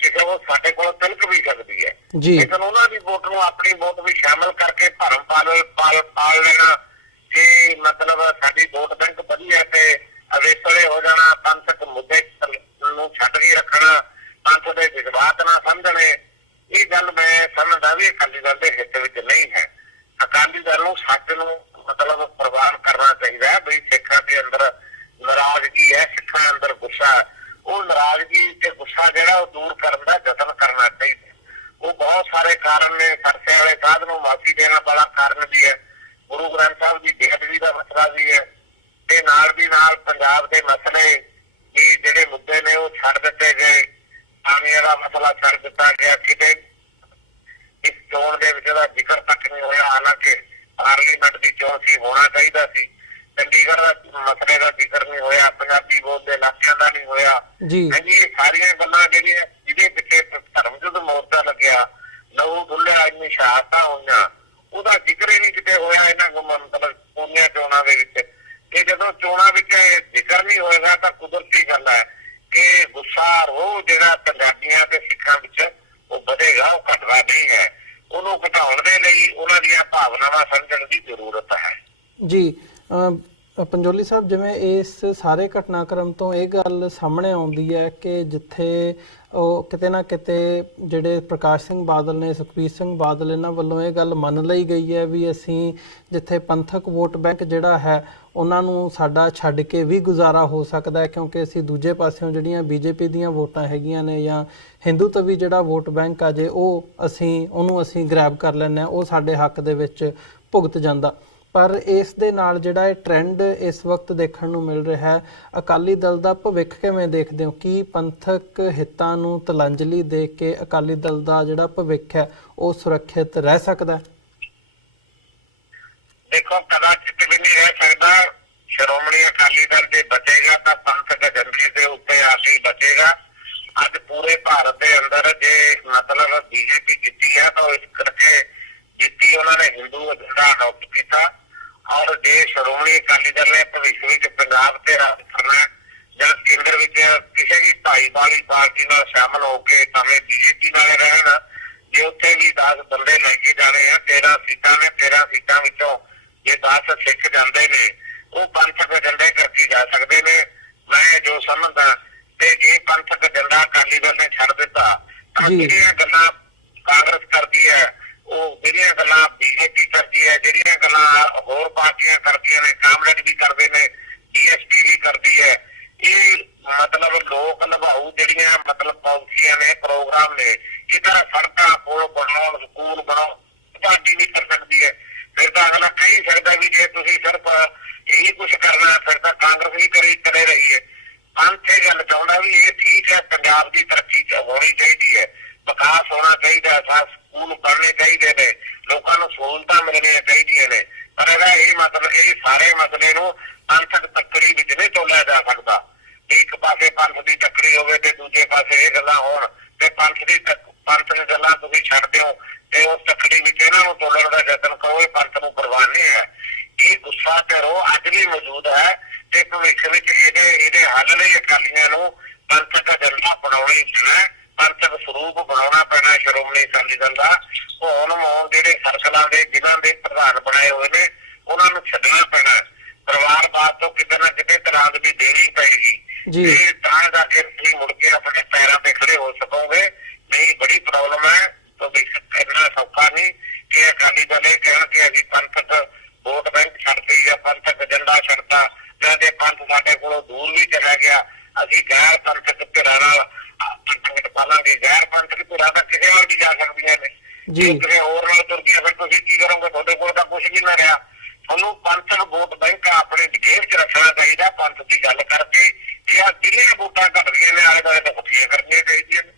ਕਿਸੇ ਕੋਲ ਸਾਡੇ ਕੋਲ ਤਿਲਕ ਵੀ ਸਕਦੀ ਹੈ। ਲੇਕਿਨ ਉਹਨਾਂ ਦੀ ਵੋਟ ਨੂੰ ਆਪਣੀ ਵੋਟ ਵੀ ਸ਼ਾਮਿਲ ਕਰਕੇ ਭਰਮ ਪਾਲ ਲੈਣਾ ਕਿ ਮਤਲਬ ਸਾਡੀ ਵੋਟ ਬੈਂਕ ਵਧੀਆ ਤੇ ਅਵੇਸਲੇ ਹੋ ਜਾਣਾ, ਪੰਥਕ ਮੁੱਦੇ ਨੂੰ ਛੱਡ ਕੇ ਰੱਖਣਾ, ਪੰਥ ਦੇ ਜਜ਼ਬਾਤ ਨਾ ਸਮਝਣੇ, ਇਹ ਗੱਲ ਮੈਂ ਸਮਝਦਾ ਵੀ ਅਕਾਲੀ ਦਲ ਦੇ ਹਿੱਤ ਵਿੱਚ ਨਹੀਂ ਹੈ। ਅਕਾਲੀ ਦਲ ਨੂੰ ਸੱਚ ਨੂੰ ਮਤਲਬ ਪ੍ਰਵਾਨ ਕਰਨਾ ਚਾਹੀਦਾ ਹੈ। ਬਈ ਸਿੱਖਾਂ ਦੇ ਅੰਦਰ ਨਾਰਾਜ਼ਗੀ ਹੈ, ਸਿੱਖਾਂ ਅੰਦਰ ਗੁੱਸਾ, ਉਹ ਨਾਰਾਜ਼ਗੀ ਤੇ ਗੁੱਸਾ ਜਿਹੜਾ ਉਹ ਦੂਰ ਕਰਨ ਦਾ ਯਤਨ ਕਰਨਾ ਚਾਹੀਦਾ। ਉਹ ਬਹੁਤ ਸਾਰੇ ਕਾਰਨ ਨੇ, ਸਰਸੇ ਵਾਲੇ ਸਾਧ ਨੂੰ ਮਾਫੀ ਦੇਣਾ ਵਾਲਾ ਕਾਰਨ ਵੀ ਹੈ, ਗੁਰੂ ਗ੍ਰੰਥ ਸਾਹਿਬ ਦੀ ਬੇਅਦਬੀ ਦਾ ਮਸਲਾ ਵੀ ਹੈ, ਤੇ ਨਾਲ ਦੀ ਨਾਲ ਪੰਜਾਬ ਦੇ ਮਸਲੇ ਵੀ ਜਿਹੜੇ ਮੁੱਦੇ ਨੇ ਉਹ ਛੱਡ ਦਿੱਤੇ ਗਏ। ਪਾਣੀ ਦਾ ਮਸਲਾ ਛੱਡ ਦਿੱਤਾ ਗਿਆ, ਕਿਤੇ ਇਸ ਚੋਣ ਦੇ ਵਿੱਚ ਉਹਦਾ ਜ਼ਿਕਰ ਤੱਕ ਨਹੀਂ ਹੋਇਆ, ਹਾਲਾਂਕਿ ਪਾਰਲੀਮੈਂਟ ਦੀ ਚੋਣ ਸੀ, ਹੋਣਾ ਚਾਹੀਦਾ ਸੀ। ਚੰਡੀਗੜ੍ਹ ਦਾ ਮਸਲੇ ਦਾ ਜ਼ਿਕਰ ਨਹੀਂ ਹੋਇਆ, ਪੰਜਾਬੀ ਬੋਲਦੇ ਇਲਾਕਿਆਂ ਦਾ ਨਹੀਂ ਹੋਇਆ ਜੀ। ਇਹ ਸਾਰੀਆਂ ਗੱਲਾਂ ਜਿਹੜੀਆਂ ਜਿਹਦੇ ਪਿੱਛੇ ਧਰਮ ਯੁੱਧ ਮੋਰਚਾ ਲੱਗਿਆ, ਲਹੂ ਡੁੱਲਿਆ, ਇੰਨੀ ਸ਼ਹਾਦਤਾਂ ਹੋਈਆਂ, ਉਹਦਾ ਜ਼ਿਕਰ ਹੀ ਨਹੀਂ ਕਿਤੇ ਹੋਇਆ ਇਹਨਾਂ ਮਤਲਬ ਪੂਰੀਆਂ ਚੋਣਾਂ ਦੇ ਵਿੱਚ। ਤੇ ਜਦੋਂ ਚੋਣਾਂ ਵਿੱਚ ਜ਼ਿਕਰ ਨਹੀਂ ਹੋਏਗਾ ਤਾਂ ਕੁਦਰਤੀ ਗੱਲ ਹੈ ਕਿ ਗੁੱਸਾ ਰੋਹ ਜਿਹੜਾ ਪੰਜਾਬੀਆਂ ਤੇ ਸਿੱਖਾਂ ਵਿੱਚ ਉਹ ਵਧੇਗਾ, ਉਹ ਘਟਦਾ ਨਹੀਂ ਹੈ। ਉਹਨੂੰ ਘਟਾਉਣ ਦੇ ਲਈ ਉਹਨਾਂ ਦੀਆਂ ਭਾਵਨਾਵਾਂ ਸਮਝਣ ਦੀ ਜ਼ਰੂਰਤ ਹੈ ਜੀ। ਪੰਜੋਲੀ ਸਾਹਿਬ, ਜਿਵੇਂ ਇਸ ਸਾਰੇ ਘਟਨਾਕ੍ਰਮ ਤੋਂ ਇਹ ਗੱਲ ਸਾਹਮਣੇ ਆਉਂਦੀ ਹੈ ਕਿ ਜਿੱਥੇ ਉਹ ਕਿਤੇ ਨਾ ਕਿਤੇ ਜਿਹੜੇ ਪ੍ਰਕਾਸ਼ ਸਿੰਘ ਬਾਦਲ ਨੇ, ਸੁਖਬੀਰ ਸਿੰਘ ਬਾਦਲ, ਇਹਨਾਂ ਵੱਲੋਂ ਇਹ ਗੱਲ ਮੰਨ ਲਈ ਗਈ ਹੈ ਵੀ ਅਸੀਂ ਜਿੱਥੇ ਪੰਥਕ ਵੋਟ ਬੈਂਕ ਜਿਹੜਾ ਹੈ ਉਹਨਾਂ ਨੂੰ ਸਾਡਾ ਛੱਡ ਕੇ ਵੀ ਗੁਜ਼ਾਰਾ ਹੋ ਸਕਦਾ ਹੈ, ਕਿਉਂਕਿ ਅਸੀਂ ਦੂਜੇ ਪਾਸਿਓਂ ਜਿਹੜੀਆਂ ਬੀਜੇਪੀ ਦੀਆਂ ਵੋਟਾਂ ਹੈਗੀਆਂ ਨੇ ਜਾਂ ਹਿੰਦੂ ਤਵੀ ਜਿਹੜਾ ਵੋਟ ਬੈਂਕ ਆ ਜੇ ਉਹਨੂੰ ਅਸੀਂ ਗ੍ਰੈਬ ਕਰ ਲੈਂਦੇ ਹਾਂ, ਉਹ ਸਾਡੇ ਹੱਕ ਦੇ ਵਿੱਚ ਭੁਗਤ ਜਾਂਦਾ। ਪਰ ਇਸ ਦੇ ਨਾਲ ਜਿਹੜਾ ਇਹ ਟ੍ਰੈਂਡ ਇਸ ਵਕਤ ਦੇਖਣ ਨੂੰ ਮਿਲ ਰਿਹਾ ਹੈ, ਅਕਾਲੀ ਦਲ ਦਾ ਭਵਿੱਖ ਕਿਵੇਂ ਦੇਖਦੇ ਹੋ? ਕੀ ਪੰਥਕ ਹਿੱਤਾਂ ਨੂੰ ਤਲਾਂਜਲੀ ਦੇ ਕੇ ਅਕਾਲੀ ਦਲ ਦਾ ਜਿਹੜਾ ਭਵਿੱਖ ਹੈ ਉਹ ਸੁਰੱਖਿਅਤ ਰਹਿ ਸਕਦਾ? ਦੇਖੋ, ਕਦਾਚਿਤ ਵੀ ਨਹੀਂ ਰਹਿ ਸਕਦਾ। ਸ਼੍ਰੋਮਣੀ ਅਕਾਲੀ ਦਲ ਜੇ ਬਚੇਗਾ ਤਾਂ ਪੰਥਕ ਏਜੰਡੇ ਦੇ ਉੱਤੇ ਆ ਕੇ ਬਚੇਗਾ। ਅੱਜ ਪੂਰੇ ਭਾਰਤ ਦੇ ਅੰਦਰ ਜੇ ਮਤਲਬ ਬੀਜੇਪੀ ਜਿੱਤੀ ਹੈ ਤਾਂ ਇਸ ਕਰਕੇ ਜਿੱਤੀ, ਉਹਨਾਂ ਨੇ ਹਿੰਦੂ ਏਜੰਡਾ ਅਡਾਪਟ ਕੀਤਾ। ਔਰ ਜੇ ਸ਼੍ਰੋਮਣੀ ਅਕਾਲੀ ਦਲ ਨੇ ਭਵਿੱਖ ਵਿੱਚ ਪੰਜਾਬ ਤੇ ਰਾਜ ਕਰਨਾ ਜਾਂ ਕੇਂਦਰ ਵਿੱਚ ਕਿਸੇ ਵੀ ਭਾਈਵਾਲੀ ਪਾਰਟੀ ਨਾਲ ਸ਼ਾਮਲ ਹੋ ਕੇ ਭਾਵੇਂ ਬੀਜੇਪੀ ਨਾਲ ਰਹਿਣ, ਜੇ ਉੱਥੇ ਵੀ 10 ਬੰਦੇ ਲੈ ਕੇ ਜਾਣੇ ਆ, 13 ਸੀਟਾਂ ਨੇ, 13 ਸੀਟਾਂ ਵਿੱਚੋਂ ਜੇ 10 ਸਿੱਖ ਜਾਂਦੇ ਨੇ ਉਹ ਪੰਥਕ ਏਜੰਡੇ ਕਰਕੇ ਜਾ ਸਕਦੇ ਨੇ, ਮੈਂ ਜੋ ਸਮਝਦਾ। ਤੇ ਜੇ ਪੰਥਕ ਏਜੰਡਾ ਅਕਾਲੀ ਦਲ ਨੇ ਛੱਡ ਦਿੱਤਾ ਤਾਂ ਜਿਹੜੀਆਂ ਗੱਲਾਂ ਕਾਂਗਰਸ ਕਰਦੀ ਹੈ, ਉਹ ਜਿਹੜੀਆਂ ਗੱਲਾਂ ਬੀਜੇਪੀ ਕਰਦੀ ਹੈ, ਜਿਹੜੀਆਂ ਗੱਲਾਂ ਹੋਰ ਪਾਰਟੀਆਂ ਕਰਦੀਆਂ ਨੇ, ਕਾਮਰੇਡ ਵੀ ਕਰਦੇ ਨੇ, BSP ਵੀ ਕਰਦੀ ਹੈ, ਇਹ ਮਤਲਬ ਲੋਕ ਨਿਭਾਊ ਜਿਹੜੀਆਂ ਮਤਲਬ ਪਾਲਿਸੀਆਂ ਨੇ, ਪ੍ਰੋਗਰਾਮ ਨੇ, ਕਿਹਦਾ ਸੜਕਾਂ ਪੁਲ ਬਣਾਉਣ, ਸਕੂਲ ਬਣਾਉ, ਪਾਰਟੀ ਵੀ ਕਰ ਸਕਦੀ ਹੈ। ਫਿਰ ਤਾਂ ਅਗਲਾ ਕਹਿ ਸਕਦਾ ਵੀ ਜੇ ਤੁਸੀਂ ਸਿਰਫ ਇਹੀ ਕੁਛ ਕਰਨਾ ਫਿਰ ਤਾਂ ਕਾਂਗਰਸ ਵੀ ਕਰੇ ਰਹੀ ਹੈ। ਪੰਥ ਇਹ ਗੱਲ ਚਾਹੁੰਦਾ ਵੀ ਇਹ ਠੀਕ ਹੈ, ਪੰਜਾਬ ਦੀ ਤਰੱਕੀ ਹੋਣੀ ਚਾਹੀਦੀ ਹੈ, ਵਿਕਾਸ ਹੋਣਾ ਚਾਹੀਦਾ, ਸਕੂਲ ਬਣਨੇ ਚਾਹੀਦੇ ਨੇ, ਲੋਕਾਂ ਨੂੰ ਸਹੂਲਤਾਂ ਮਿਲਣੀਆਂ ਚਾਹੀਦੀਆਂ ਨੇ। ਪਰ ਇਹਦਾ ਇਹ ਮਤਲਬ ਇਹ ਸਾਰੇ ਮਸਲੇ ਨੂੰ ਪੰਥਕ ਤੱਕੜੀ ਵਿੱਚ ਨਹੀਂ ਤੋਲਿਆ ਜਾ ਸਕਦਾ। ਇੱਕ ਪਾਸੇ ਪੰਥ ਦੀ ਤੱਕੜੀ ਹੋਵੇ ਤੇ ਦੂਜੇ ਪਾਸੇ ਇਹ ਗੱਲਾਂ ਹੋਣ ਤੇ ਪੰਥ ਦੀਆਂ ਗੱਲਾਂ ਤੁਸੀਂ ਛੱਡ ਦਿਓ ਤੇ ਉਸ ਤੱਕੜੀ ਵਿੱਚ ਇਹਨਾਂ ਨੂੰ ਤੋਲਣ ਦਾ ਯਤਨ ਕਰੋ। ਇਹ ਪੰਥ ਨੂੰ ਪਰਵਾਹ ਨਹੀਂ ਹੈ। ਇਹ ਗੁੱਸਾ ਤੇ ਰੋਹ ਅੱਜ ਵੀ ਮੌਜੂਦ ਹੈ ਤੇ ਭਵਿੱਖ ਵਿੱਚ ਇਹਦੇ ਹੱਲ ਲਈ ਅਕਾਲੀਆਂ ਨੂੰ ਪੰਥਕ ਏਜੰਡਾ ਬਣਾਉਣਾ ਹੀ ਪੈਣਾ, ਪੰਥਕ ਸਰੂਪ ਬਣਾਉਣਾ ਪੈਣਾ। ਸ਼੍ਰੋਮਣੀ ਅਕਾਲੀ ਦਲ ਦਾ ਹੁਣ ਜਿਹੜੇ ਸਰਕਲਾਂ ਦੇ ਜਿਨ੍ਹਾਂ ਦੇ ਪ੍ਰਧਾਨ ਬਣਾਏ ਹੋਏ ਨੇ ਉਹਨਾਂ ਨੂੰ ਛੱਡਣਾ ਪੈਣਾ। ਪਰਿਵਾਰਵਾਦ ਤੋਂ ਕਿਤੇ ਨਾ ਕਿਤੇ ਤਰ੍ਹਾਂ ਦੀ ਦੇਣੀ ਪਏਗੀ ਤੇ ਤਾਂ ਜਾ ਕੇ ਤੁਸੀਂ ਮੁੜ ਕੇ ਆਪਣੇ ਪੈਰਾਂ ਤੇ ਖੜੇ ਹੋ ਸਕੋਗੇ। ਨਹੀਂ ਬੜੀ ਪ੍ਰੋਬਲਮ ਹੈ। ਭਵਿੱਖ ਇੰਨਾ ਸੌਖਾ ਨਹੀਂ ਕਿ ਅਕਾਲੀ ਦਲ ਇਹ ਕਹਿਣ ਕਿ ਅਸੀਂ ਪੰਥਕ ਵੋਟ ਬੈਂਕ ਛੱਡਤੀ ਜਾਂ ਪੰਥਕ ਏਜੰਡਾ ਛੱਡਤਾ ਜਾਂ ਜੇ ਪੰਥ ਸਾਡੇ ਕੋਲੋਂ ਦੂਰ ਵੀ ਚਲਾ ਗਿਆ ਅਸੀਂ ਗੈਰ ਪੰਥਕ ਧਿਰਾਂ ਨਾਲ ਸੰਗਠਨ ਪਾਲਾਂਗੇ। ਗੈਰ ਪੰਥਕ ਧਿਰਾਂ ਤਾਂ ਕਿਸੇ ਨਾਲ ਵੀ ਜਾ ਸਕਦੀਆਂ ਨੇ, ਜੇ ਕਿਸੇ ਹੋਰ ਨਾਲ ਤੁਰ ਗਿਆ ਫਿਰ ਤੁਸੀਂ ਕੀ ਕਰੋਗੇ? ਤੁਹਾਡੇ ਕੋਲ ਤਾਂ ਕੁਛ ਵੀ ਨਾ ਰਿਹਾ। ਤੁਹਾਨੂੰ ਪੰਥਕ ਵੋਟ ਬੈਂਕ ਆਪਣੇ ਜੇਬ 'ਚ ਰੱਖਣਾ ਚਾਹੀਦਾ। ਪੰਥ ਦੀ ਗੱਲ ਕਰਕੇ ਇਹ ਜਿਹੜੀਆਂ ਵੋਟਾਂ ਘਟਦੀਆਂ ਨੇ ਆਲੇ ਦੁਆਲੇ ਤਾਂ ਇਕੱਠੀਆਂ ਕਰਨੀਆਂ ਚਾਹੀਦੀਆਂ ਨੇ।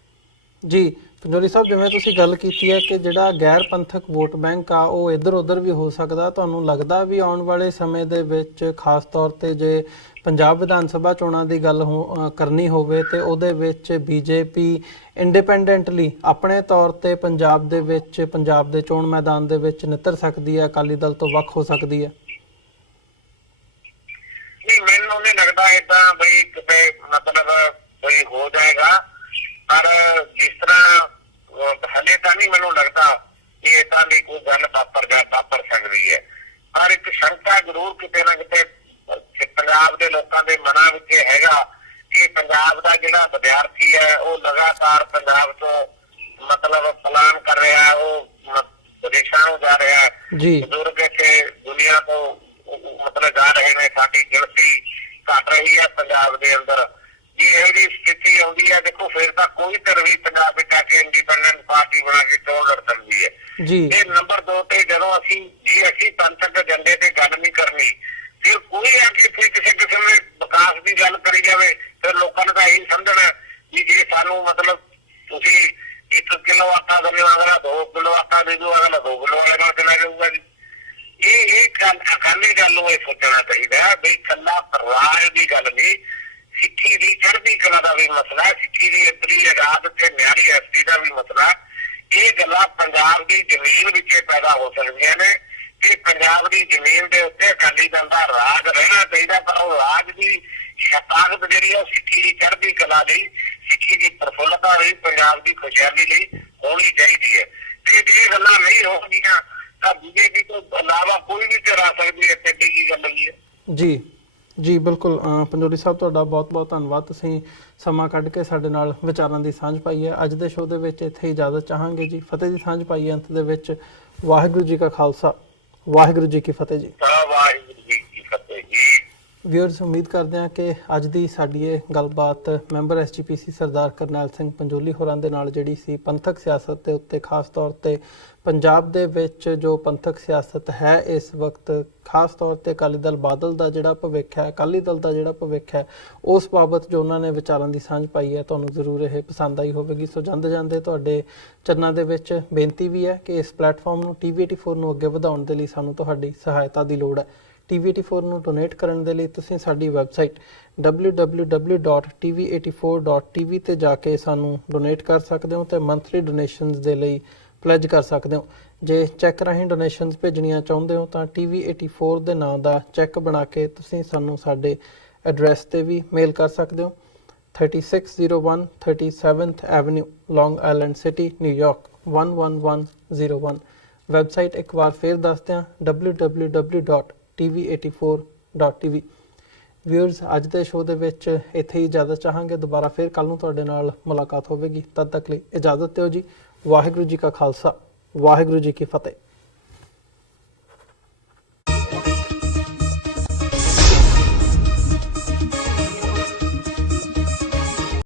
ਜੀ ਪੰਜੋਲੀ ਸਾਹਿਬ, ਜਿਵੇਂ ਤੁਸੀਂ ਗੱਲ ਕੀਤੀ ਹੈ ਕਿ ਜਿਹੜਾ ਗੈਰ ਪੰਥਕ ਵੋਟ ਬੈਂਕ ਆ ਉਹ ਇੱਧਰ ਉੱਧਰ ਵੀ ਹੋ ਸਕਦਾ, ਤੁਹਾਨੂੰ ਲੱਗਦਾ ਵੀ ਆਉਣ ਵਾਲੇ ਸਮੇਂ ਦੇ ਵਿੱਚ ਖਾਸ ਤੌਰ 'ਤੇ ਜੇ ਪੰਜਾਬ ਵਿਧਾਨ ਸਭਾ ਚੋਣਾਂ ਦੀ ਗੱਲ ਕਰਨੀ ਹੋਵੇ ਤੇ ਉਹਦੇ ਵਿੱਚ ਬੀਜੇਪੀ ਇੰਡੀਪੈਂਡੈਂਟਲੀ ਆਪਣੇ ਤੌਰ 'ਤੇ ਪੰਜਾਬ ਦੇ ਵਿੱਚ ਪੰਜਾਬ ਦੇ ਚੋਣ ਮੈਦਾਨ ਦੇ ਵਿੱਚ ਨਿੱਤਰ ਸਕਦੀ ਹੈ, ਅਕਾਲੀ ਦਲ ਤੋਂ ਵੱਖ ਹੋ ਸਕਦੀ ਹੈ? ਨਹੀਂ, ਮੈਨੂੰ ਨਹੀਂ ਲੱਗਦਾ ਏਦਾਂ ਬਈ ਕਿਤੇ ਮਤਲਬ ਕੋਈ ਹੋ ਜਾਏਗਾ। ਪਰ ਜਿਸ ਤਰ੍ਹਾਂ ਹਲੇ ਤਾਂ ਨਹੀਂ ਮੈਨੂੰ ਲੱਗਦਾ ਕਿ ਏਦਾਂ ਦੀ ਕੋਈ ਗੱਲ ਵਾਪਰ ਸਕਦੀ ਹੈ। ਪਰ ਇੱਕ ਸ਼ੰਕਾ ਜ਼ਰੂਰ ਕਿਤੇ ਨਾ ਕਿਤੇ ਪੰਜਾਬ ਦੇ ਲੋਕਾਂ ਦੇ ਮਨਾਂ ਵਿੱਚ ਹੈਗਾ ਕਿ ਪੰਜਾਬ ਦਾ ਜਿਹੜਾ ਵਿਦਿਆਰਥੀ ਹੈ ਉਹ ਲਗਾਤਾਰ ਪੰਜਾਬ ਤੋਂ ਮਤਲਬ ਪਲਾਨ ਕਰ ਰਿਹਾ, ਉਹ ਵਿਦੇਸ਼ਾਂ ਨੂੰ ਜਾ ਰਿਹਾ ਹੈ। ਬਜ਼ੁਰਗ ਇੱਥੇ ਦੁਨੀਆ ਤੋਂ ਮਤਲਬ ਜਾ ਰਹੇ ਨੇ। ਸਾਡੀ ਗਿਣਤੀ ਘਟ ਰਹੀ ਹੈ ਪੰਜਾਬ ਦੇ ਅੰਦਰ। ਜੇ ਇਹੋ ਜਿਹੀ ਸਥਿਤੀ ਆਉਂਦੀ ਹੈ ਦੇਖੋ ਫਿਰ ਤਾਂ ਕੋਈ ਧਿਰ ਵੀ ਪੰਜਾਬ ਵਿੱਚ ਆ ਕੇ ਇੰਡੀਪੈਂਡੈਂਟ ਪਾਰਟੀ ਬਣਾ ਕੇ ਚੋਣ ਲੜ ਸਕਦੀ ਹੈ। ਤੇ ਨੰਬਰ 2 ਤੇ ਜਦੋਂ ਅਸੀਂ ਪੰਥਕ ਏਜੰਡੇ ਤੇ ਗੱਲ ਨਹੀਂ ਕਰਨੀ ਫਿਰ ਕੋਈ ਆ ਕੇ ਕਿਸੇ ਕਿਸਮ ਦੇ ਵਿਕਾਸ ਦੀ ਗੱਲ ਕਰੀ ਜਾਵੇ ਫਿਰ ਲੋਕਾਂ ਨੇ ਤਾਂ ਇਹੀ ਸਮਝਣਾ ਵੀ ਜੇ ਸਾਨੂੰ ਮਤਲਬ ਤੁਸੀਂ 1 ਕਿਲੋ ਆਟਾ ਦਿੰਦੇ ਹੋ ਅਗਲਾ 2 ਕਿਲੋ ਆਟਾ ਦੇ ਦਿਓ, ਅਗਲਾ 2 ਕਿਲੋ ਵਾਲੇ ਨਾਲ ਚਲਾ ਜਾਊਗਾ ਜੀ। ਇਹ ਅਕਾਲੀ ਦਲ ਨੂੰ ਇਹ ਸੋਚਣਾ ਚਾਹੀਦਾ ਬਈ ਇਕੱਲਾ ਰਾਜ ਦੀ ਗੱਲ ਨਹੀਂ, ਸਿੱਖੀ ਦੀ ਚੜ੍ਹਦੀ ਕਲਾ ਦਾ ਵੀ ਮਸਲਾ, ਸਿੱਖੀ ਦੀ ਅੰਦਰੀ ਆਜ਼ਾਦ ਤੇ ਨਿਆਰੀ ਐਸਟੀ ਦਾ ਵੀ ਮਸਲਾ। ਇਹ ਗੱਲਾਂ ਪੰਜਾਬ ਦੀ ਜ਼ਮੀਨ ਵਿੱਚ ਪੈਦਾ ਹੋ ਸਕਦੀਆਂ ਨੇ ਕਿ ਪੰਜਾਬ ਦੀ ਜ਼ਮੀਨ ਦੇ ਉੱਤੇ ਅਕਾਲੀ ਦਲ ਦਾ ਰਾਜ ਰਹਿਣਾ ਚਾਹੀਦਾ। ਪਰ ਉਹ ਰਾਜ ਦੀ ਸ਼ਤਾਕਤ ਜਿਹੜੀ ਹੈ ਉਹ ਸਿੱਖੀ ਦੀ ਚੜ੍ਹਦੀ ਕਲਾ ਲਈ, ਸਿੱਖੀ ਦੀ ਪ੍ਰਫੁੱਲਤਾ ਲਈ, ਪੰਜਾਬ ਦੀ ਖੁਸ਼ਹਾਲੀ ਲਈ ਹੋਣੀ ਚਾਹੀਦੀ ਹੈ। ਤੇ ਜੇ ਗੱਲਾਂ ਨਹੀਂ ਹੋਣਗੀਆਂ ਤਾਂ ਬੀਜੇਪੀ ਤੋਂ ਇਲਾਵਾ ਕੋਈ ਵੀ ਧਿਰ ਆ ਸਕਦੀ ਹੈ। ਕਿੱਡੀ ਕੀ ਗੱਲ ਨਹੀਂ ਹੈ। ਜੀ ਬਿਲਕੁਲ ਪੰਜੋਲੀ ਸਾਹਿਬ, ਤੁਹਾਡਾ ਬਹੁਤ ਬਹੁਤ ਧੰਨਵਾਦ। ਤੁਸੀਂ ਸਮਾਂ ਕੱਢ ਕੇ ਸਾਡੇ ਨਾਲ ਵਿਚਾਰਾਂ ਦੀ ਸਾਂਝ ਪਾਈ ਹੈ। ਅੱਜ ਦੇ ਸ਼ੋਅ ਦੇ ਵਿੱਚ ਇੱਥੇ ਇਜਾਜ਼ਤ ਚਾਹਾਂਗੇ ਜੀ। ਫਤਿਹ ਦੀ ਸਾਂਝ ਪਾਈ ਹੈ ਅੰਤ ਦੇ ਵਿੱਚ। ਵਾਹਿਗੁਰੂ ਜੀ ਕਾ ਖਾਲਸਾ, ਵਾਹਿਗੁਰੂ ਜੀ ਕੀ ਫਤਿਹ ਜੀ। ਵਾਹਿਗੁਰੂ ਜੀ ਕੀ ਫਤਿਹ ਜੀ। ਵਿਊਅਰਸ, ਉਮੀਦ ਕਰਦੇ ਹਾਂ ਕਿ ਅੱਜ ਦੀ ਸਾਡੀ ਇਹ ਗੱਲਬਾਤ ਮੈਂਬਰ SGPC ਸਰਦਾਰ ਕਰਨੈਲ ਸਿੰਘ ਪੰਜੋਲੀ ਹੋਰਾਂ ਦੇ ਨਾਲ ਜਿਹੜੀ ਸੀ ਪੰਥਕ ਸਿਆਸਤ ਦੇ ਉੱਤੇ, ਖਾਸ ਤੌਰ 'ਤੇ ਪੰਜਾਬ ਦੇ ਵਿੱਚ ਜੋ ਪੰਥਕ ਸਿਆਸਤ ਹੈ ਇਸ ਵਕਤ, ਖਾਸ ਤੌਰ 'ਤੇ ਅਕਾਲੀ ਦਲ ਬਾਦਲ ਦਾ ਜਿਹੜਾ ਭਵਿੱਖ ਹੈ, ਅਕਾਲੀ ਦਲ ਦਾ ਜਿਹੜਾ ਭਵਿੱਖ ਹੈ, ਉਸ ਬਾਬਤ ਜੋ ਉਹਨਾਂ ਨੇ ਵਿਚਾਰਾਂ ਦੀ ਸਾਂਝ ਪਾਈ ਹੈ, ਤੁਹਾਨੂੰ ਜ਼ਰੂਰ ਇਹ ਪਸੰਦ ਆਈ ਹੋਵੇਗੀ। ਸੋ ਜਾਂਦੇ ਜਾਂਦੇ ਤੁਹਾਡੇ ਚਰਨਾਂ ਦੇ ਵਿੱਚ ਬੇਨਤੀ ਵੀ ਹੈ ਕਿ ਇਸ ਪਲੇਟਫਾਰਮ ਨੂੰ TV84 ਨੂੰ ਅੱਗੇ ਵਧਾਉਣ ਦੇ ਲਈ ਸਾਨੂੰ ਤੁਹਾਡੀ ਸਹਾਇਤਾ ਦੀ ਲੋੜ ਹੈ। TV84 ਨੂੰ ਡੋਨੇਟ ਕਰਨ ਦੇ ਲਈ ਤੁਸੀਂ ਸਾਡੀ ਵੈਬਸਾਈਟ www.tv84.tv ਤੇ ਜਾ ਕੇ ਸਾਨੂੰ ਡੋਨੇਟ ਕਰ ਸਕਦੇ ਹੋ ਤੇ ਮੰਥਲੀ ਡੋਨੇਸ਼ਨਸ ਦੇ ਲਈ ਪਲੇਜ ਕਰ ਸਕਦੇ ਹੋ। ਜੇ ਚੈੱਕ ਰਾਹੀਂ ਡੋਨੇਸ਼ਨਸ ਭੇਜਣੀਆਂ ਚਾਹੁੰਦੇ ਹੋ ਤਾਂ TV84 ਦੇ ਨਾਂ ਦਾ ਚੈੱਕ ਬਣਾ ਕੇ ਤੁਸੀਂ ਸਾਨੂੰ ਸਾਡੇ ਐਡਰੈਸ ਤੇ ਵੀ ਮੇਲ ਕਰ ਸਕਦੇ ਹੋ। 3601 37th ਐਵਨਿਊ, ਲੌਂਗ ਆਈਲੈਂਡ ਸਿਟੀ, ਨਿਊਯਾਰਕ 11101। ਵੈਬਸਾਈਟ ਇੱਕ ਵਾਰ ਫਿਰ ਦੱਸਦੇ ਹਾਂ www.tv84.tv। ਵਿਊਅਰਸ, ਅੱਜ ਦੇ ਸ਼ੋਅ ਦੇ ਵਿੱਚ ਇੱਥੇ ਹੀ ਇਜਾਜ਼ਤ ਚਾਹਾਂਗੇ। ਦੁਬਾਰਾ ਫਿਰ ਕੱਲ ਨੂੰ ਤੁਹਾਡੇ ਨਾਲ ਮੁਲਾਕਾਤ ਹੋਵੇਗੀ। ਤਦ ਤੱਕ ਲਈ ਇਜਾਜ਼ਤ ਦਿਓ ਜੀ। ਵਾਹਿਗੁਰੂ ਜੀ ਕਾ ਖਾਲਸਾ, ਵਾਹਿਗੁਰੂ ਜੀ ਕੀ ਫਤਿਹ।